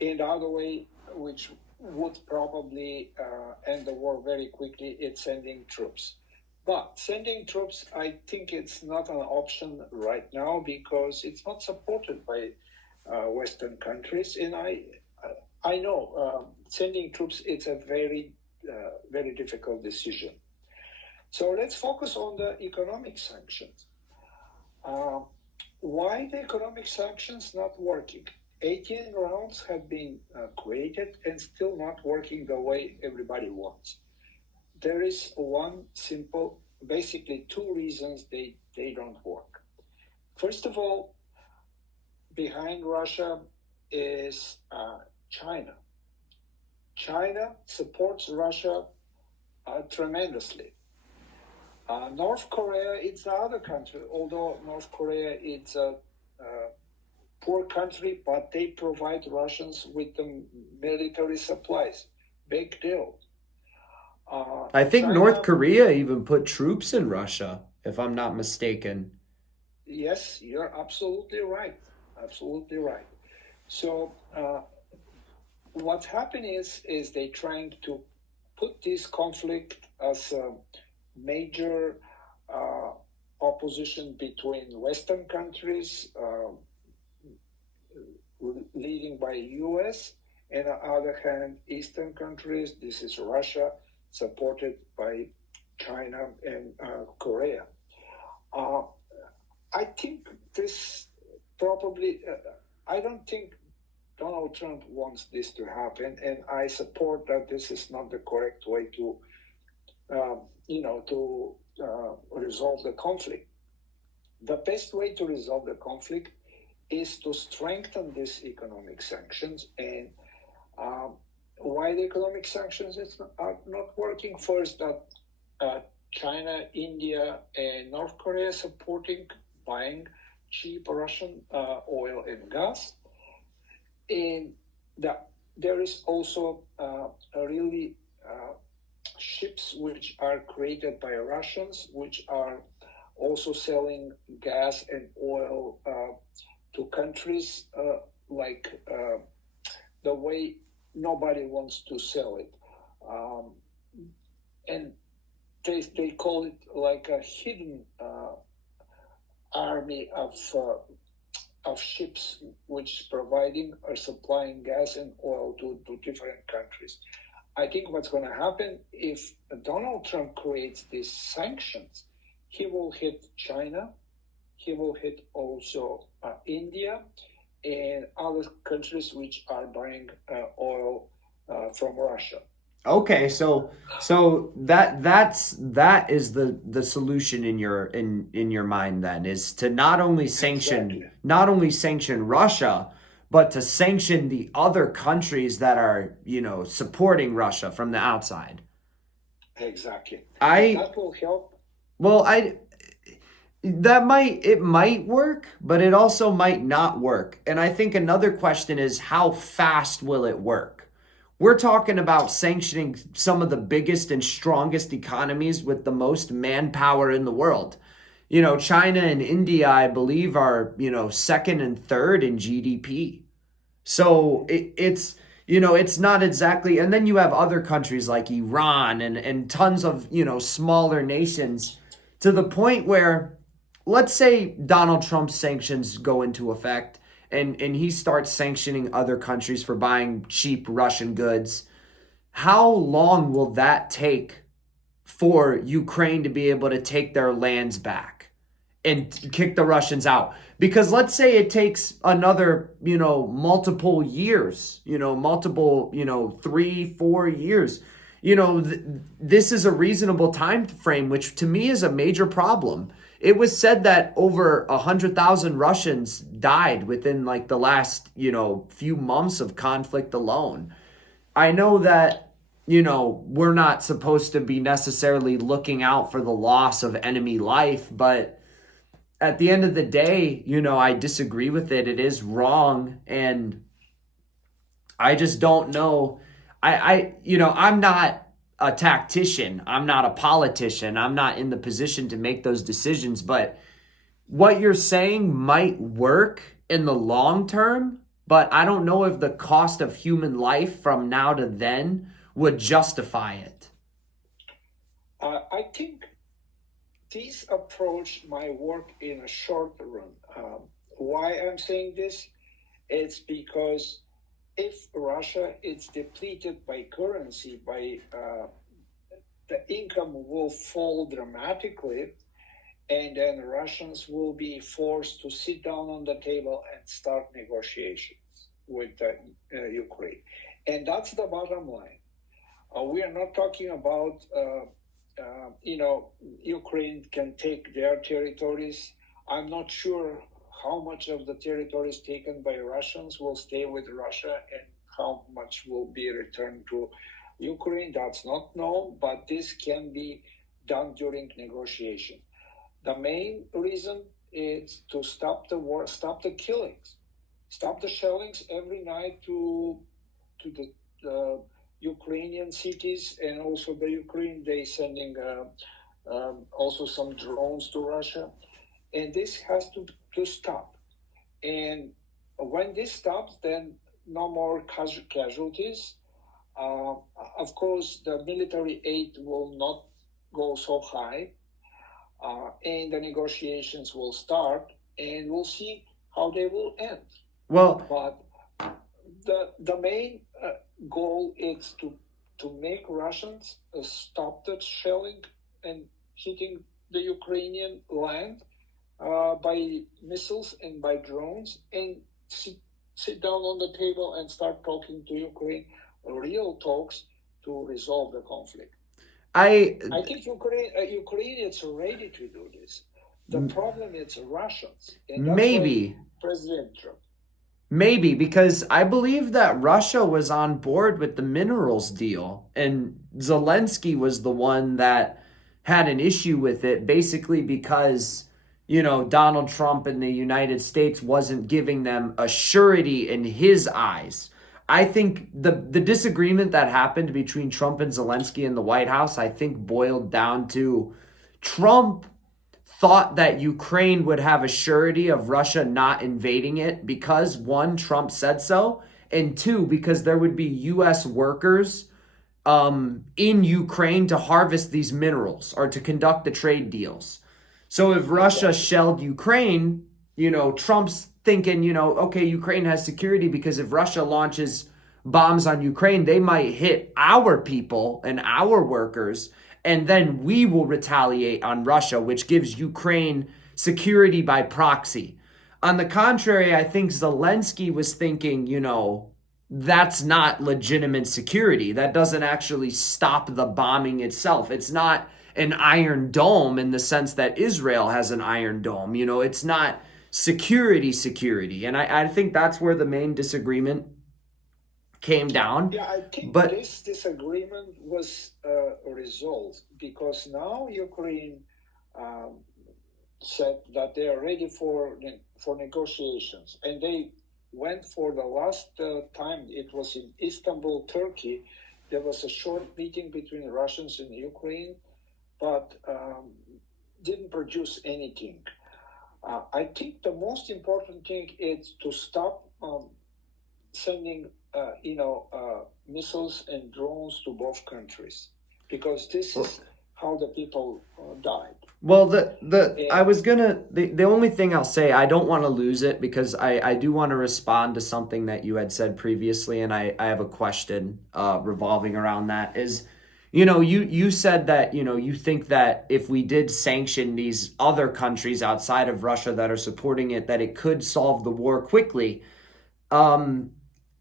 and the other way, which would probably end the war very quickly, it's sending troops. But sending troops, I think it's not an option right now because it's not supported by Western countries, and I know sending troops, it's a very, very difficult decision. So let's focus on the economic sanctions. Why the economic sanctions not working? 18 rounds have been created and still not working the way everybody wants. There is basically two reasons they don't work. First of all, behind Russia is China. China supports Russia tremendously. North Korea, it's the other country, although North Korea is a poor country, but they provide Russians with the military supplies. Big deal. I think North Korea even put troops in Russia, if I'm not mistaken. Yes, you're absolutely right. Absolutely right. So what's happening is they trying to put this conflict as a major opposition between Western countries, leading by U.S., and on the other hand, Eastern countries. This is Russia, supported by China and Korea. I think this probably, I don't think Donald Trump wants this to happen, and I support that this is not the correct way to, resolve the conflict. The best way to resolve the conflict is to strengthen these economic sanctions, and why the economic sanctions are not working. First, that China, India, and North Korea supporting buying cheap Russian oil and gas, and that there is also a really ships which are created by Russians, which are also selling gas and oil to countries like the way nobody wants to sell it. And they call it like a hidden army of ships which providing or supplying gas and oil to different countries. I think what's going to happen if Donald Trump creates these sanctions, he will hit China, he will hit also India and other countries which are buying oil from Russia. Okay, so that is the solution in your mind then, is to not only Exactly. sanction Russia, but to sanction the other countries that are, supporting Russia from the outside. Exactly. I That will help. well, it might work, but it also might not work. And I think another question is, how fast will it work? We're talking about sanctioning some of the biggest and strongest economies with the most manpower in the world. China and India, I believe, are, second and third in GDP. So it's not exactly, and then you have other countries like Iran and tons of, smaller nations, to the point where, let's say Donald Trump's sanctions go into effect, and he starts sanctioning other countries for buying cheap Russian goods. How long will that take for Ukraine to be able to take their lands back and kick the Russians out? Because let's say it takes another, multiple years, multiple, 3, 4 years. This is a reasonable time frame, which to me is a major problem. It was said that over 100,000 Russians died within like the last, few months of conflict alone. I know that, we're not supposed to be necessarily looking out for the loss of enemy life, but at the end of the day, I disagree with it. It is wrong. And I just don't know. I'm not a tactician. I'm not a politician. I'm not in the position to make those decisions. But what you're saying might work in the long term, but I don't know if the cost of human life from now to then would justify it. I think this approach might work in a short run. Why I'm saying this? It's because if Russia is depleted by currency, by the income will fall dramatically, and then Russians will be forced to sit down on the table and start negotiations with Ukraine. And that's the bottom line. We are not talking about, Ukraine can take their territories. I'm not sure how much of the territories taken by Russians will stay with Russia and how much will be returned to Ukraine. That's not known, but this can be done during negotiation. The main reason is to stop the war, stop the killings, stop the shellings every night to the Ukrainian cities, and also the Ukraine, they sending also some drones to Russia. And this has to stop. And when this stops, then no more casualties. Of course, the military aid will not go so high, and the negotiations will start, and we'll see how they will end. Well, But the main goal is to make Russians stop the shelling and hitting the Ukrainian land by missiles and by drones, and sit down on the table and start talking to Ukraine, real talks to resolve the conflict. I I think Ukraine is ready to do this. The problem is Russians, and that's why maybe President Trump. Maybe because I believe that Russia was on board with the minerals deal, and Zelensky was the one that had an issue with it, basically because, Donald Trump in the United States wasn't giving them a surety in his eyes. I think the disagreement that happened between Trump and Zelensky in the White House, I think boiled down to Trump thought that Ukraine would have a surety of Russia not invading it because one, Trump said so, and two, because there would be U.S. workers in Ukraine to harvest these minerals or to conduct the trade deals. So if Russia Exactly. shelled Ukraine, Trump's thinking, okay, Ukraine has security because if Russia launches bombs on Ukraine, they might hit our people and our workers, and then we will retaliate on Russia, which gives Ukraine security by proxy. On the contrary, I think Zelensky was thinking, that's not legitimate security. That doesn't actually stop the bombing itself. It's not an iron dome in the sense that Israel has an iron dome. It's not security. And I think that's where the main disagreement came down. Yeah, I think But this disagreement was resolved because now Ukraine um, said that they are ready for negotiations, and they went for the last time. It was in Istanbul, Turkey. There was a short meeting between the Russians and Ukraine, but didn't produce anything. I think the most important thing is to stop sending, missiles and drones to both countries, because this is how the people died. well, the I And was gonna the only thing I'll say, I don't want to lose it because I do want to respond to something that you had said previously, and I have a question revolving around that. Is you said that you think that if we did sanction these other countries outside of Russia that are supporting it, that it could solve the war quickly. Um,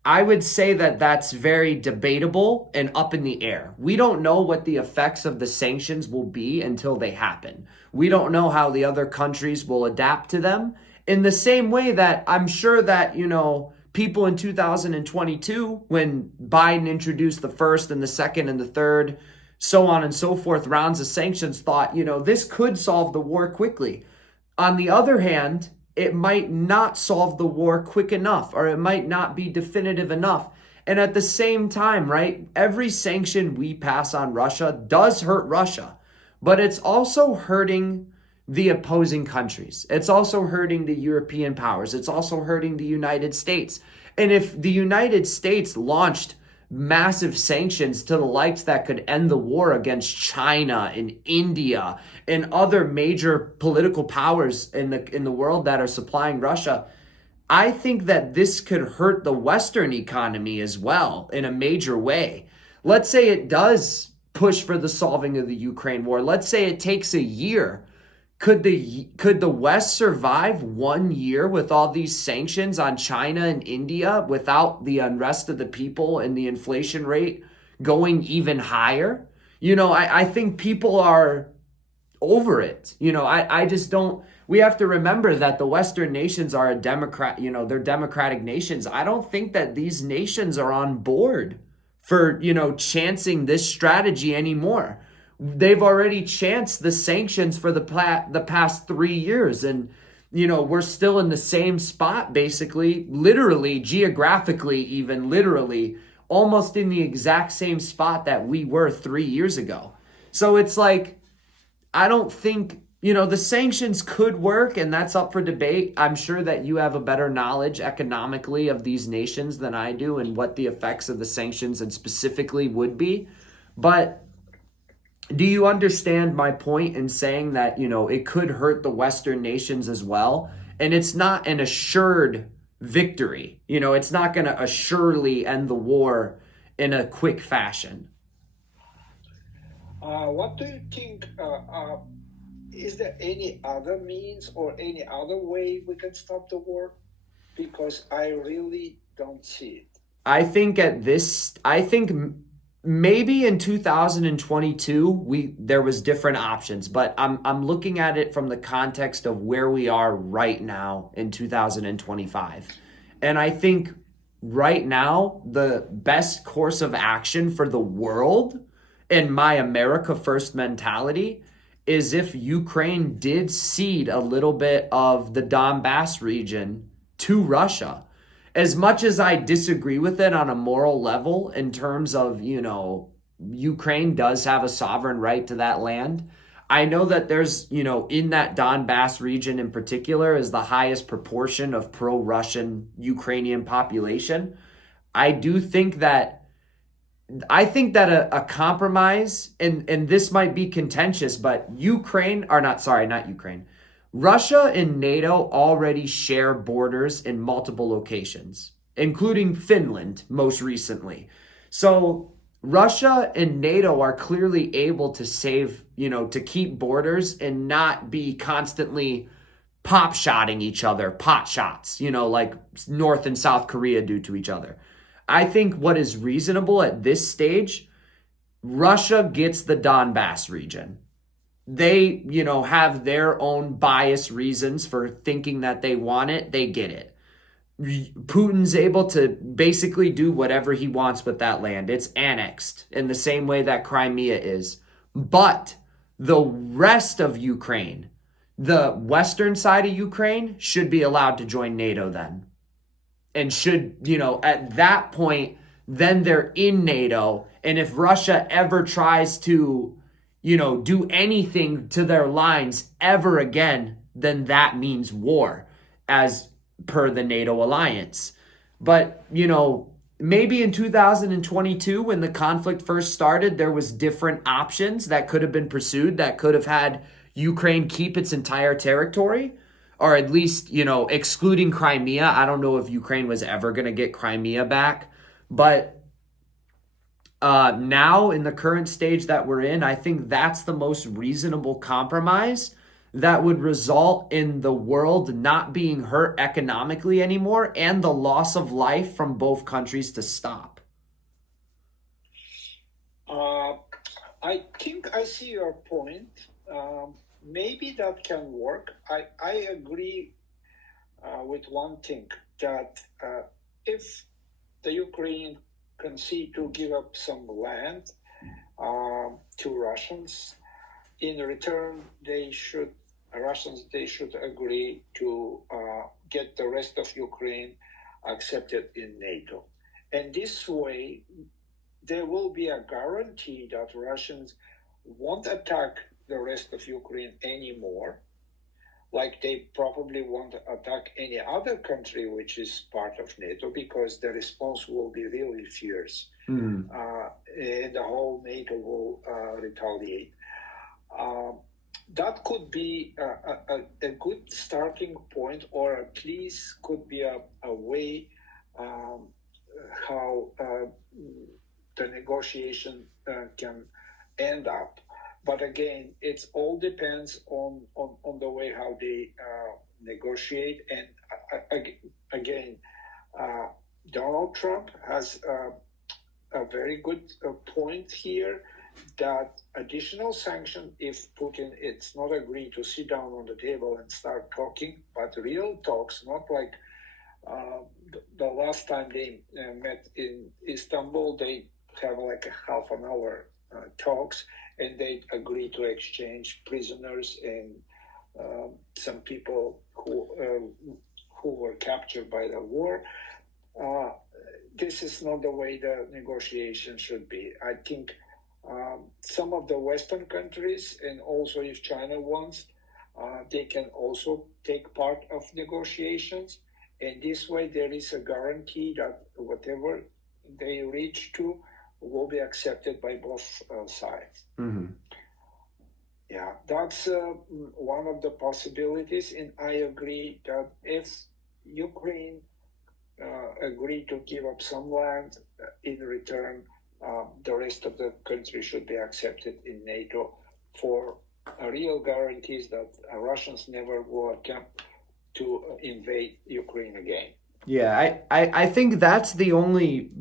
I would say that that's very debatable and up in the air. We don't know what the effects of the sanctions will be until they happen. We don't know how the other countries will adapt to them. In the same way that I'm sure that, people in 2022, when Biden introduced the first and the second and the third, so on and so forth, rounds of sanctions, thought, this could solve the war quickly. On the other hand, it might not solve the war quick enough, or it might not be definitive enough. And at the same time, right, every sanction we pass on Russia does hurt Russia, but it's also hurting the opposing countries. It's also hurting the European powers. It's also hurting the United States. And if the United States launched massive sanctions to the likes that could end the war against China and India and other major political powers in the world that are supplying Russia, I think that this could hurt the Western economy as well in a major way. Let's say it does push for the solving of the Ukraine war. Let's say it takes a year. Could the West survive 1 year with all these sanctions on China and India without the unrest of the people and the inflation rate going even higher? I think people are over it. I just don't. We have to remember that the Western nations are a democrat. They're democratic nations. I don't think that these nations are on board for chancing this strategy anymore. They've already chanced the sanctions for the past 3 years, and we're still in the same spot, basically, literally, geographically, even literally, almost in the exact same spot that we were 3 years ago. So it's like, I don't think, the sanctions could work, and that's up for debate. I'm sure that you have a better knowledge economically of these nations than I do and what the effects of the sanctions and specifically would be. But do you understand my point in saying that, it could hurt the Western nations as well? And it's not an assured victory. It's not going to assuredly end the war in a quick fashion. what do you think? Is there any other means or any other way we can stop the war? Because I really don't see it. I think maybe in 2022 there was different options, but I'm looking at it from the context of where we are right now in 2025. And I think right now, the best course of action for the world and my America First mentality is if Ukraine did cede a little bit of the Donbass region to Russia. As much as I disagree with it on a moral level in terms of, Ukraine does have a sovereign right to that land. I know that there's, in that Donbass region in particular is the highest proportion of pro-Russian Ukrainian population. I do think that a compromise, and this might be contentious, but Ukraine, or not, sorry, not Ukraine. Russia and NATO already share borders in multiple locations, including Finland most recently. So Russia and NATO are clearly able to to keep borders and not be constantly pop shotting each other, pot shots, like North and South Korea do to each other. I think what is reasonable at this stage, Russia gets the Donbass region. They, have their own bias reasons for thinking that they want it. They get it. Putin's able to basically do whatever he wants with that land. It's annexed in the same way that Crimea is. But the rest of Ukraine, the western side of Ukraine, should be allowed to join NATO then. And should, at that point, then they're in NATO. And if Russia ever tries to, do anything to their lines ever again, then that means war as per the NATO alliance. But, maybe in 2022, when the conflict first started, there was different options that could have been pursued that could have had Ukraine keep its entire territory, or at least, excluding Crimea. I don't know if Ukraine was ever going to get Crimea back. But now, in the current stage that we're in, I think that's the most reasonable compromise that would result in the world not being hurt economically anymore and the loss of life from both countries to stop. I think I see your point. Maybe that can work. I agree with one thing, that if the Ukraine concede to give up some land to Russians, in return they should agree to get the rest of Ukraine accepted in NATO. And this way, there will be a guarantee that Russians won't attack the rest of Ukraine anymore, like they probably won't attack any other country which is part of NATO, because the response will be really fierce. And the whole NATO will retaliate. That could be a good starting point, or at least could be a way how the negotiation can end up. But again, it all depends on the way how they negotiate. And again, Donald Trump has a very good point here, that additional sanction, if Putin it's not agreed to sit down on the table and start talking, but real talks, not like the last time they met in Istanbul, they have like a half an hour talks, and they agreed to exchange prisoners and some people who were captured by the war. This is not the way the negotiation should be. I think some of the Western countries, and also if China wants, they can also take part of negotiations. And this way there is a guarantee that whatever they reach to will be accepted by both sides. Mm-hmm. Yeah, that's one of the possibilities. And I agree that if Ukraine agree to give up some land in return, the rest of the country should be accepted in NATO for real guarantees that Russians never will attempt to invade Ukraine again. Yeah, I think that's the only,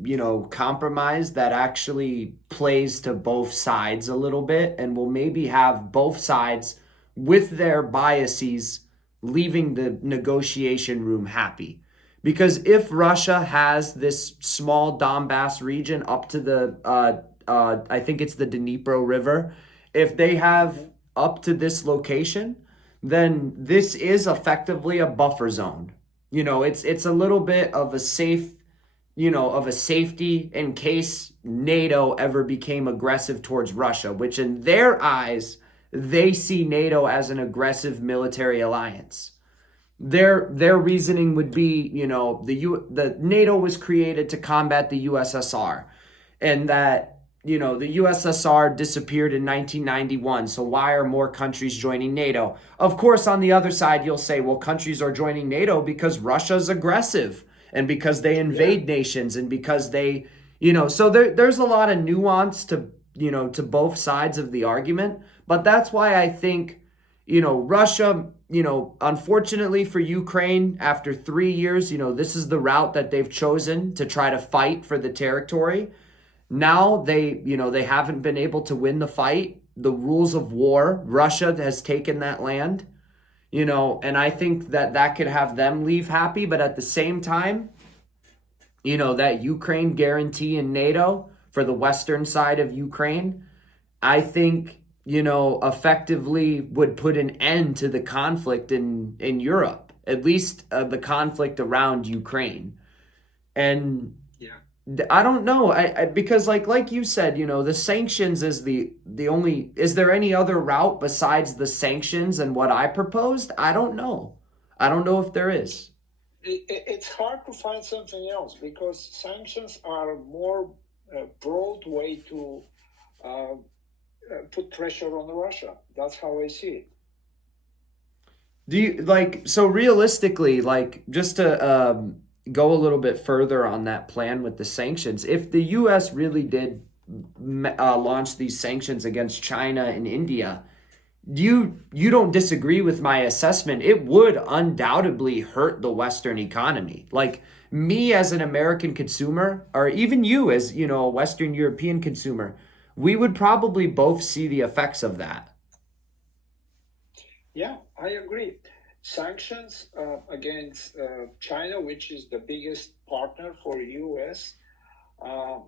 compromise that actually plays to both sides a little bit, and will maybe have both sides with their biases leaving the negotiation room happy. Because if Russia has this small Donbass region up to the, I think it's the Dnipro River, if they have up to this location, then this is effectively a buffer zone. It's a little bit of a of a safety in case NATO ever became aggressive towards Russia, which in their eyes, they see NATO as an aggressive military alliance. Their reasoning would be, the NATO was created to combat the USSR, and that the USSR disappeared in 1991. So why are more countries joining NATO? Of course, on the other side, you'll say, well, countries are joining NATO because Russia's aggressive and because they invade nations and because they, so there's a lot of nuance to to both sides of the argument. But that's why I think Russia, unfortunately for Ukraine, after 3 years, this is the route that they've chosen to try to fight for the territory. Now they haven't been able to win the fight. The rules of war, Russia has taken that land, and I think that could have them leave happy. But at the same time, that Ukraine guarantee in NATO for the western side of Ukraine, I think effectively would put an end to the conflict in Europe, at least the conflict around Ukraine. And Yeah. I don't know, I because like you said, the sanctions is the only. Is there any other route besides the sanctions and what I proposed? I don't know. I don't know if there is. It's hard to find something else because sanctions are a more broad way to put pressure on Russia. That's how I see it. Do you so realistically, just to go a little bit further on that plan with the sanctions, if the US really did launch these sanctions against China and India, you don't disagree with my assessment? It would undoubtedly hurt the Western economy. Like me as an American consumer, or even you as, a Western European consumer, we would probably both see the effects of that. Yeah, I agree. Sanctions against China, which is the biggest partner for U.S. Uh,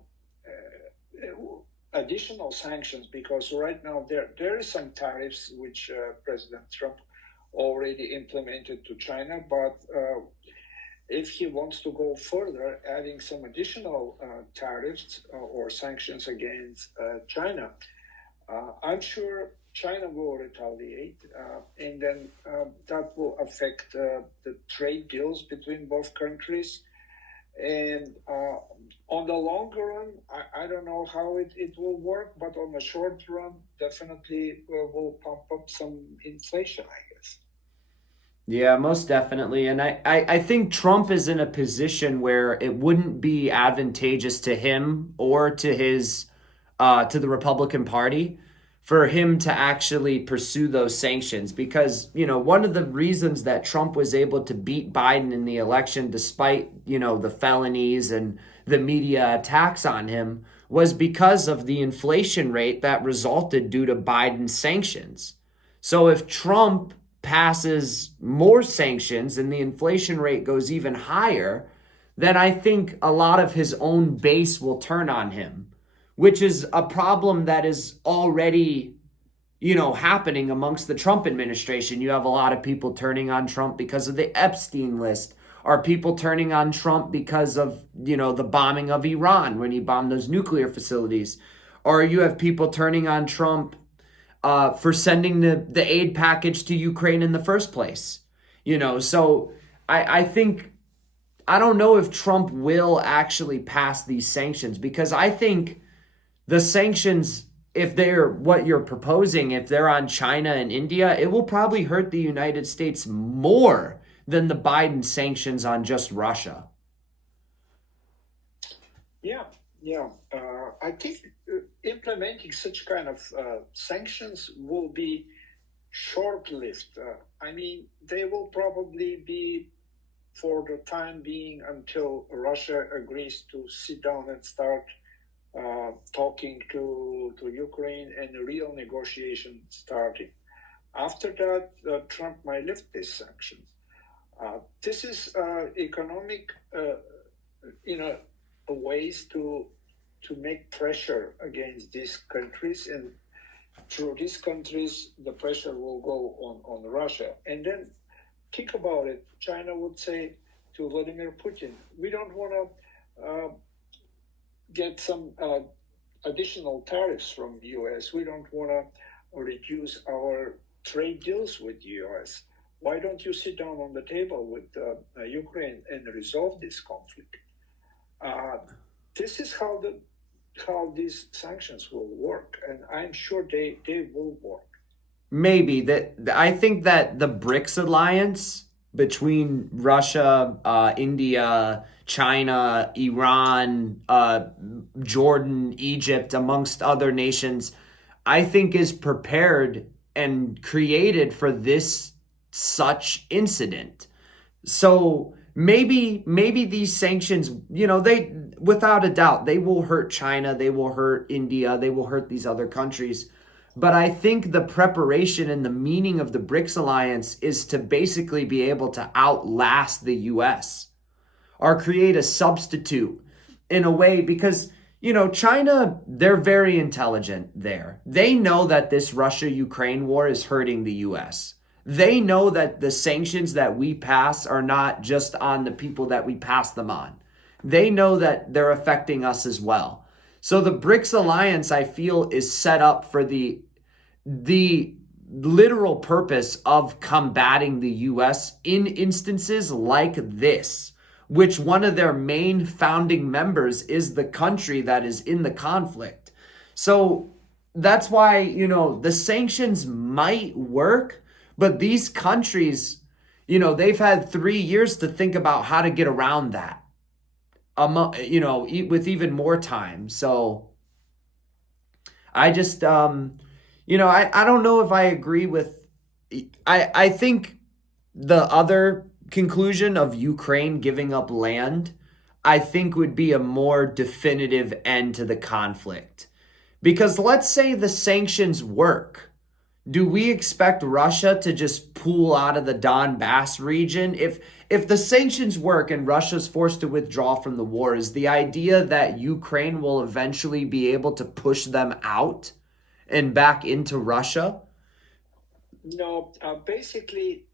additional sanctions, because right now there is some tariffs which President Trump already implemented to China, but if he wants to go further, adding some additional tariffs or sanctions against China, I'm sure China will retaliate, and then that will affect the trade deals between both countries. And on the longer run, I don't know how it will work, but on the short run, definitely will pump up some inflation, I guess. Yeah, most definitely. And I think Trump is in a position where it wouldn't be advantageous to him or to his to the Republican Party for him to actually pursue those sanctions, because, one of the reasons that Trump was able to beat Biden in the election despite, the felonies and the media attacks on him was because of the inflation rate that resulted due to Biden's sanctions. So if Trump passes more sanctions and the inflation rate goes even higher, then I think a lot of his own base will turn on him, which is a problem that is already, happening amongst the Trump administration. You have a lot of people turning on Trump because of the Epstein list, or people turning on Trump because of, the bombing of Iran when he bombed those nuclear facilities. Or you have people turning on Trump for sending the aid package to Ukraine in the first place. So I think, I don't know if Trump will actually pass these sanctions, because I think the sanctions, if they're what you're proposing, if they're on China and India, it will probably hurt the United States more than the Biden sanctions on just Russia. Yeah, yeah. I think implementing such kind of sanctions will be short-lived. I mean, they will probably be for the time being until Russia agrees to sit down and start talking to Ukraine and a real negotiation starting. After that, Trump might lift these sanctions. This is economic, ways to make pressure against these countries, and through these countries, the pressure will go on Russia. And then think about it. China would say to Vladimir Putin, we don't want to get some additional tariffs from the US. We don't want to reduce our trade deals with the US. Why don't you sit down on the table with Ukraine and resolve this conflict? This is how these sanctions will work, and I'm sure they will work. Maybe that I think that the BRICS alliance between Russia, India, China, Iran, Jordan, Egypt, amongst other nations, I think is prepared and created for this such incident. So maybe these sanctions, they without a doubt they will hurt China, they will hurt India, they will hurt these other countries. But I think the preparation and the meaning of the BRICS alliance is to basically be able to outlast the US or create a substitute in a way, because China, they're very intelligent there. They know that this Russia-Ukraine war is hurting the US. They know that the sanctions that we pass are not just on the people that we pass them on. They know that they're affecting us as well. So the BRICS alliance, I feel, is set up for the literal purpose of combating the US in instances like this, which one of their main founding members is the country that is in the conflict. So that's why, the sanctions might work, but these countries, they've had 3 years to think about how to get around that, with even more time. So I just, I don't know if I agree with, I think the other conclusion of Ukraine giving up land, I think would be a more definitive end to the conflict. Because let's say the sanctions work. Do we expect Russia to just pull out of the Donbass region? If the sanctions work and Russia's forced to withdraw from the war, is the idea that Ukraine will eventually be able to push them out and back into Russia? No, basically,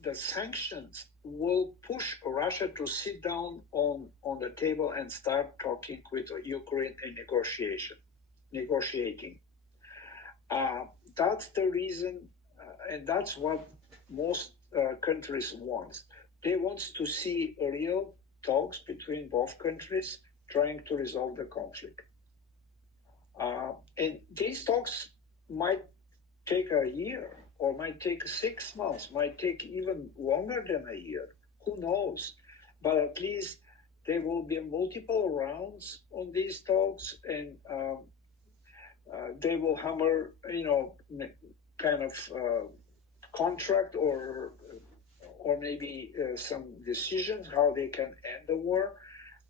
the sanctions will push Russia to sit down on the table and start talking with Ukraine in negotiating. That's the reason, and that's what most countries want. They want to see real talks between both countries trying to resolve the conflict. And these talks might take a year, or might take 6 months, might take even longer than a year. Who knows? But at least there will be multiple rounds on these talks, and they will hammer, kind of contract or maybe some decisions how they can end the war.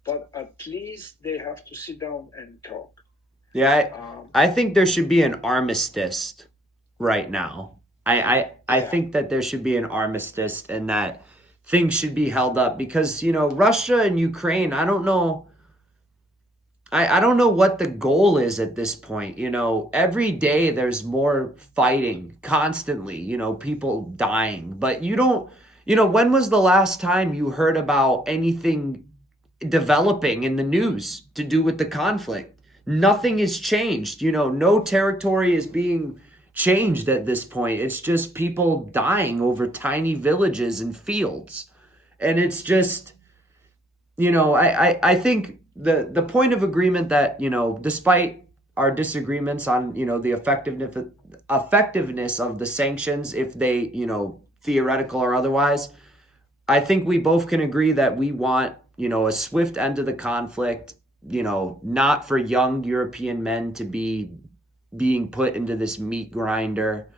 But at least they have to sit down and talk. Yeah, I think there should be an armistice right now. I think that there should be an armistice and that things should be held up because, Russia and Ukraine, I don't know. I don't know what the goal is at this point. Every day there's more fighting constantly, people dying. But you don't, when was the last time you heard about anything developing in the news to do with the conflict? Nothing has changed. No territory is being changed at this point. It's just people dying over tiny villages and fields. And it's just, I think the point of agreement that, despite our disagreements on, the effectiveness of the sanctions, if they, theoretical or otherwise, I think we both can agree that we want, a swift end to the conflict, not for young European men to be being put into this meat grinder.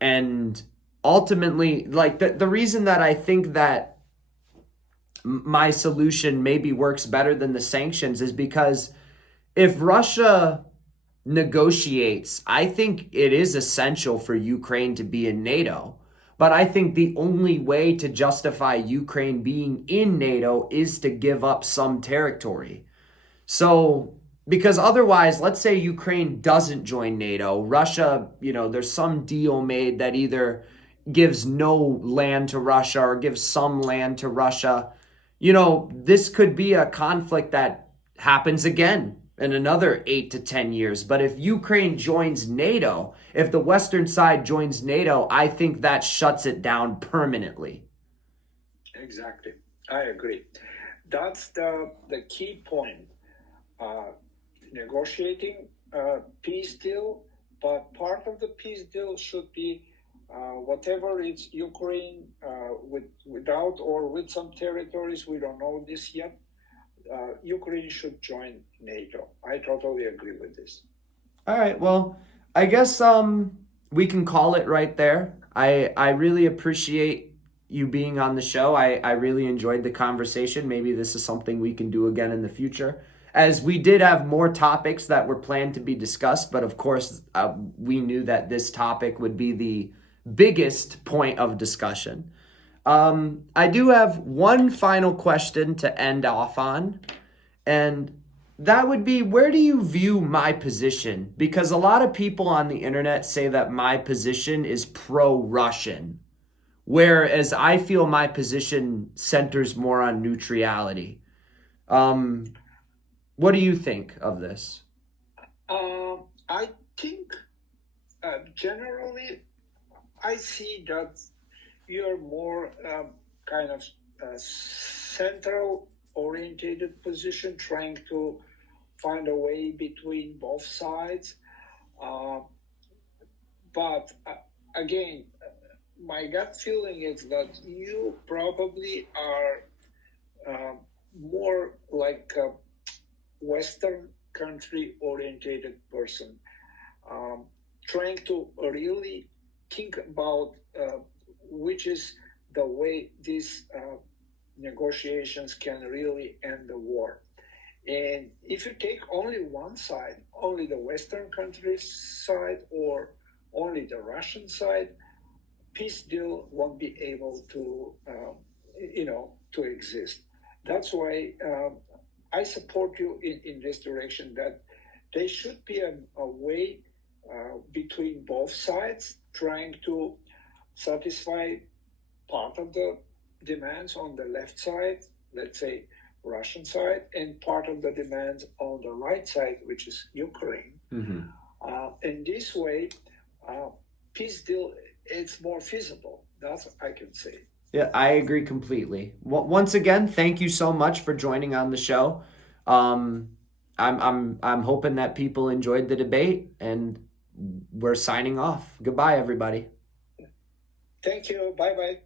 And ultimately, like the reason that I think that my solution maybe works better than the sanctions is because if Russia negotiates, I think it is essential for Ukraine to be in NATO. But I think the only way to justify Ukraine being in NATO is to give up some territory. So, because otherwise, let's say Ukraine doesn't join NATO, Russia, there's some deal made that either gives no land to Russia or gives some land to Russia. This could be a conflict that happens again in another 8 to 10 years. But if Ukraine joins NATO, if the Western side joins NATO, I think that shuts it down permanently. Exactly. I agree. That's the key point. Negotiating a peace deal, but part of the peace deal should be whatever it's Ukraine without or with some territories, we don't know this yet. Ukraine should join NATO. I totally agree with this. All right, well, I guess we can call it right there. I really appreciate you being on the show. I really enjoyed the conversation. Maybe this is something we can do again in the future, as we did have more topics that were planned to be discussed, but of course, we knew that this topic would be the biggest point of discussion. I do have one final question to end off on, and that would be, where do you view my position? Because a lot of people on the internet say that my position is pro-Russian, whereas I feel my position centers more on neutrality. What do you think of this? I think generally I see that you're more kind of central orientated position, trying to find a way between both sides. But again, my gut feeling is that you probably are more like a Western country orientated person, trying to really think about which is the way these negotiations can really end the war. And if you take only one side, only the Western countries side or only the Russian side, peace deal won't be able to, to exist. That's why I support you in this direction, that there should be a way between both sides, trying to satisfy part of the demands on the left side, let's say Russian side, and part of the demands on the right side, which is Ukraine. Mm-hmm. And this way, peace deal, it's more feasible. That's what I can say. Yeah, I agree completely. Once again, thank you so much for joining on the show. I'm hoping that people enjoyed the debate, and we're signing off. Goodbye, everybody. Thank you. Bye bye.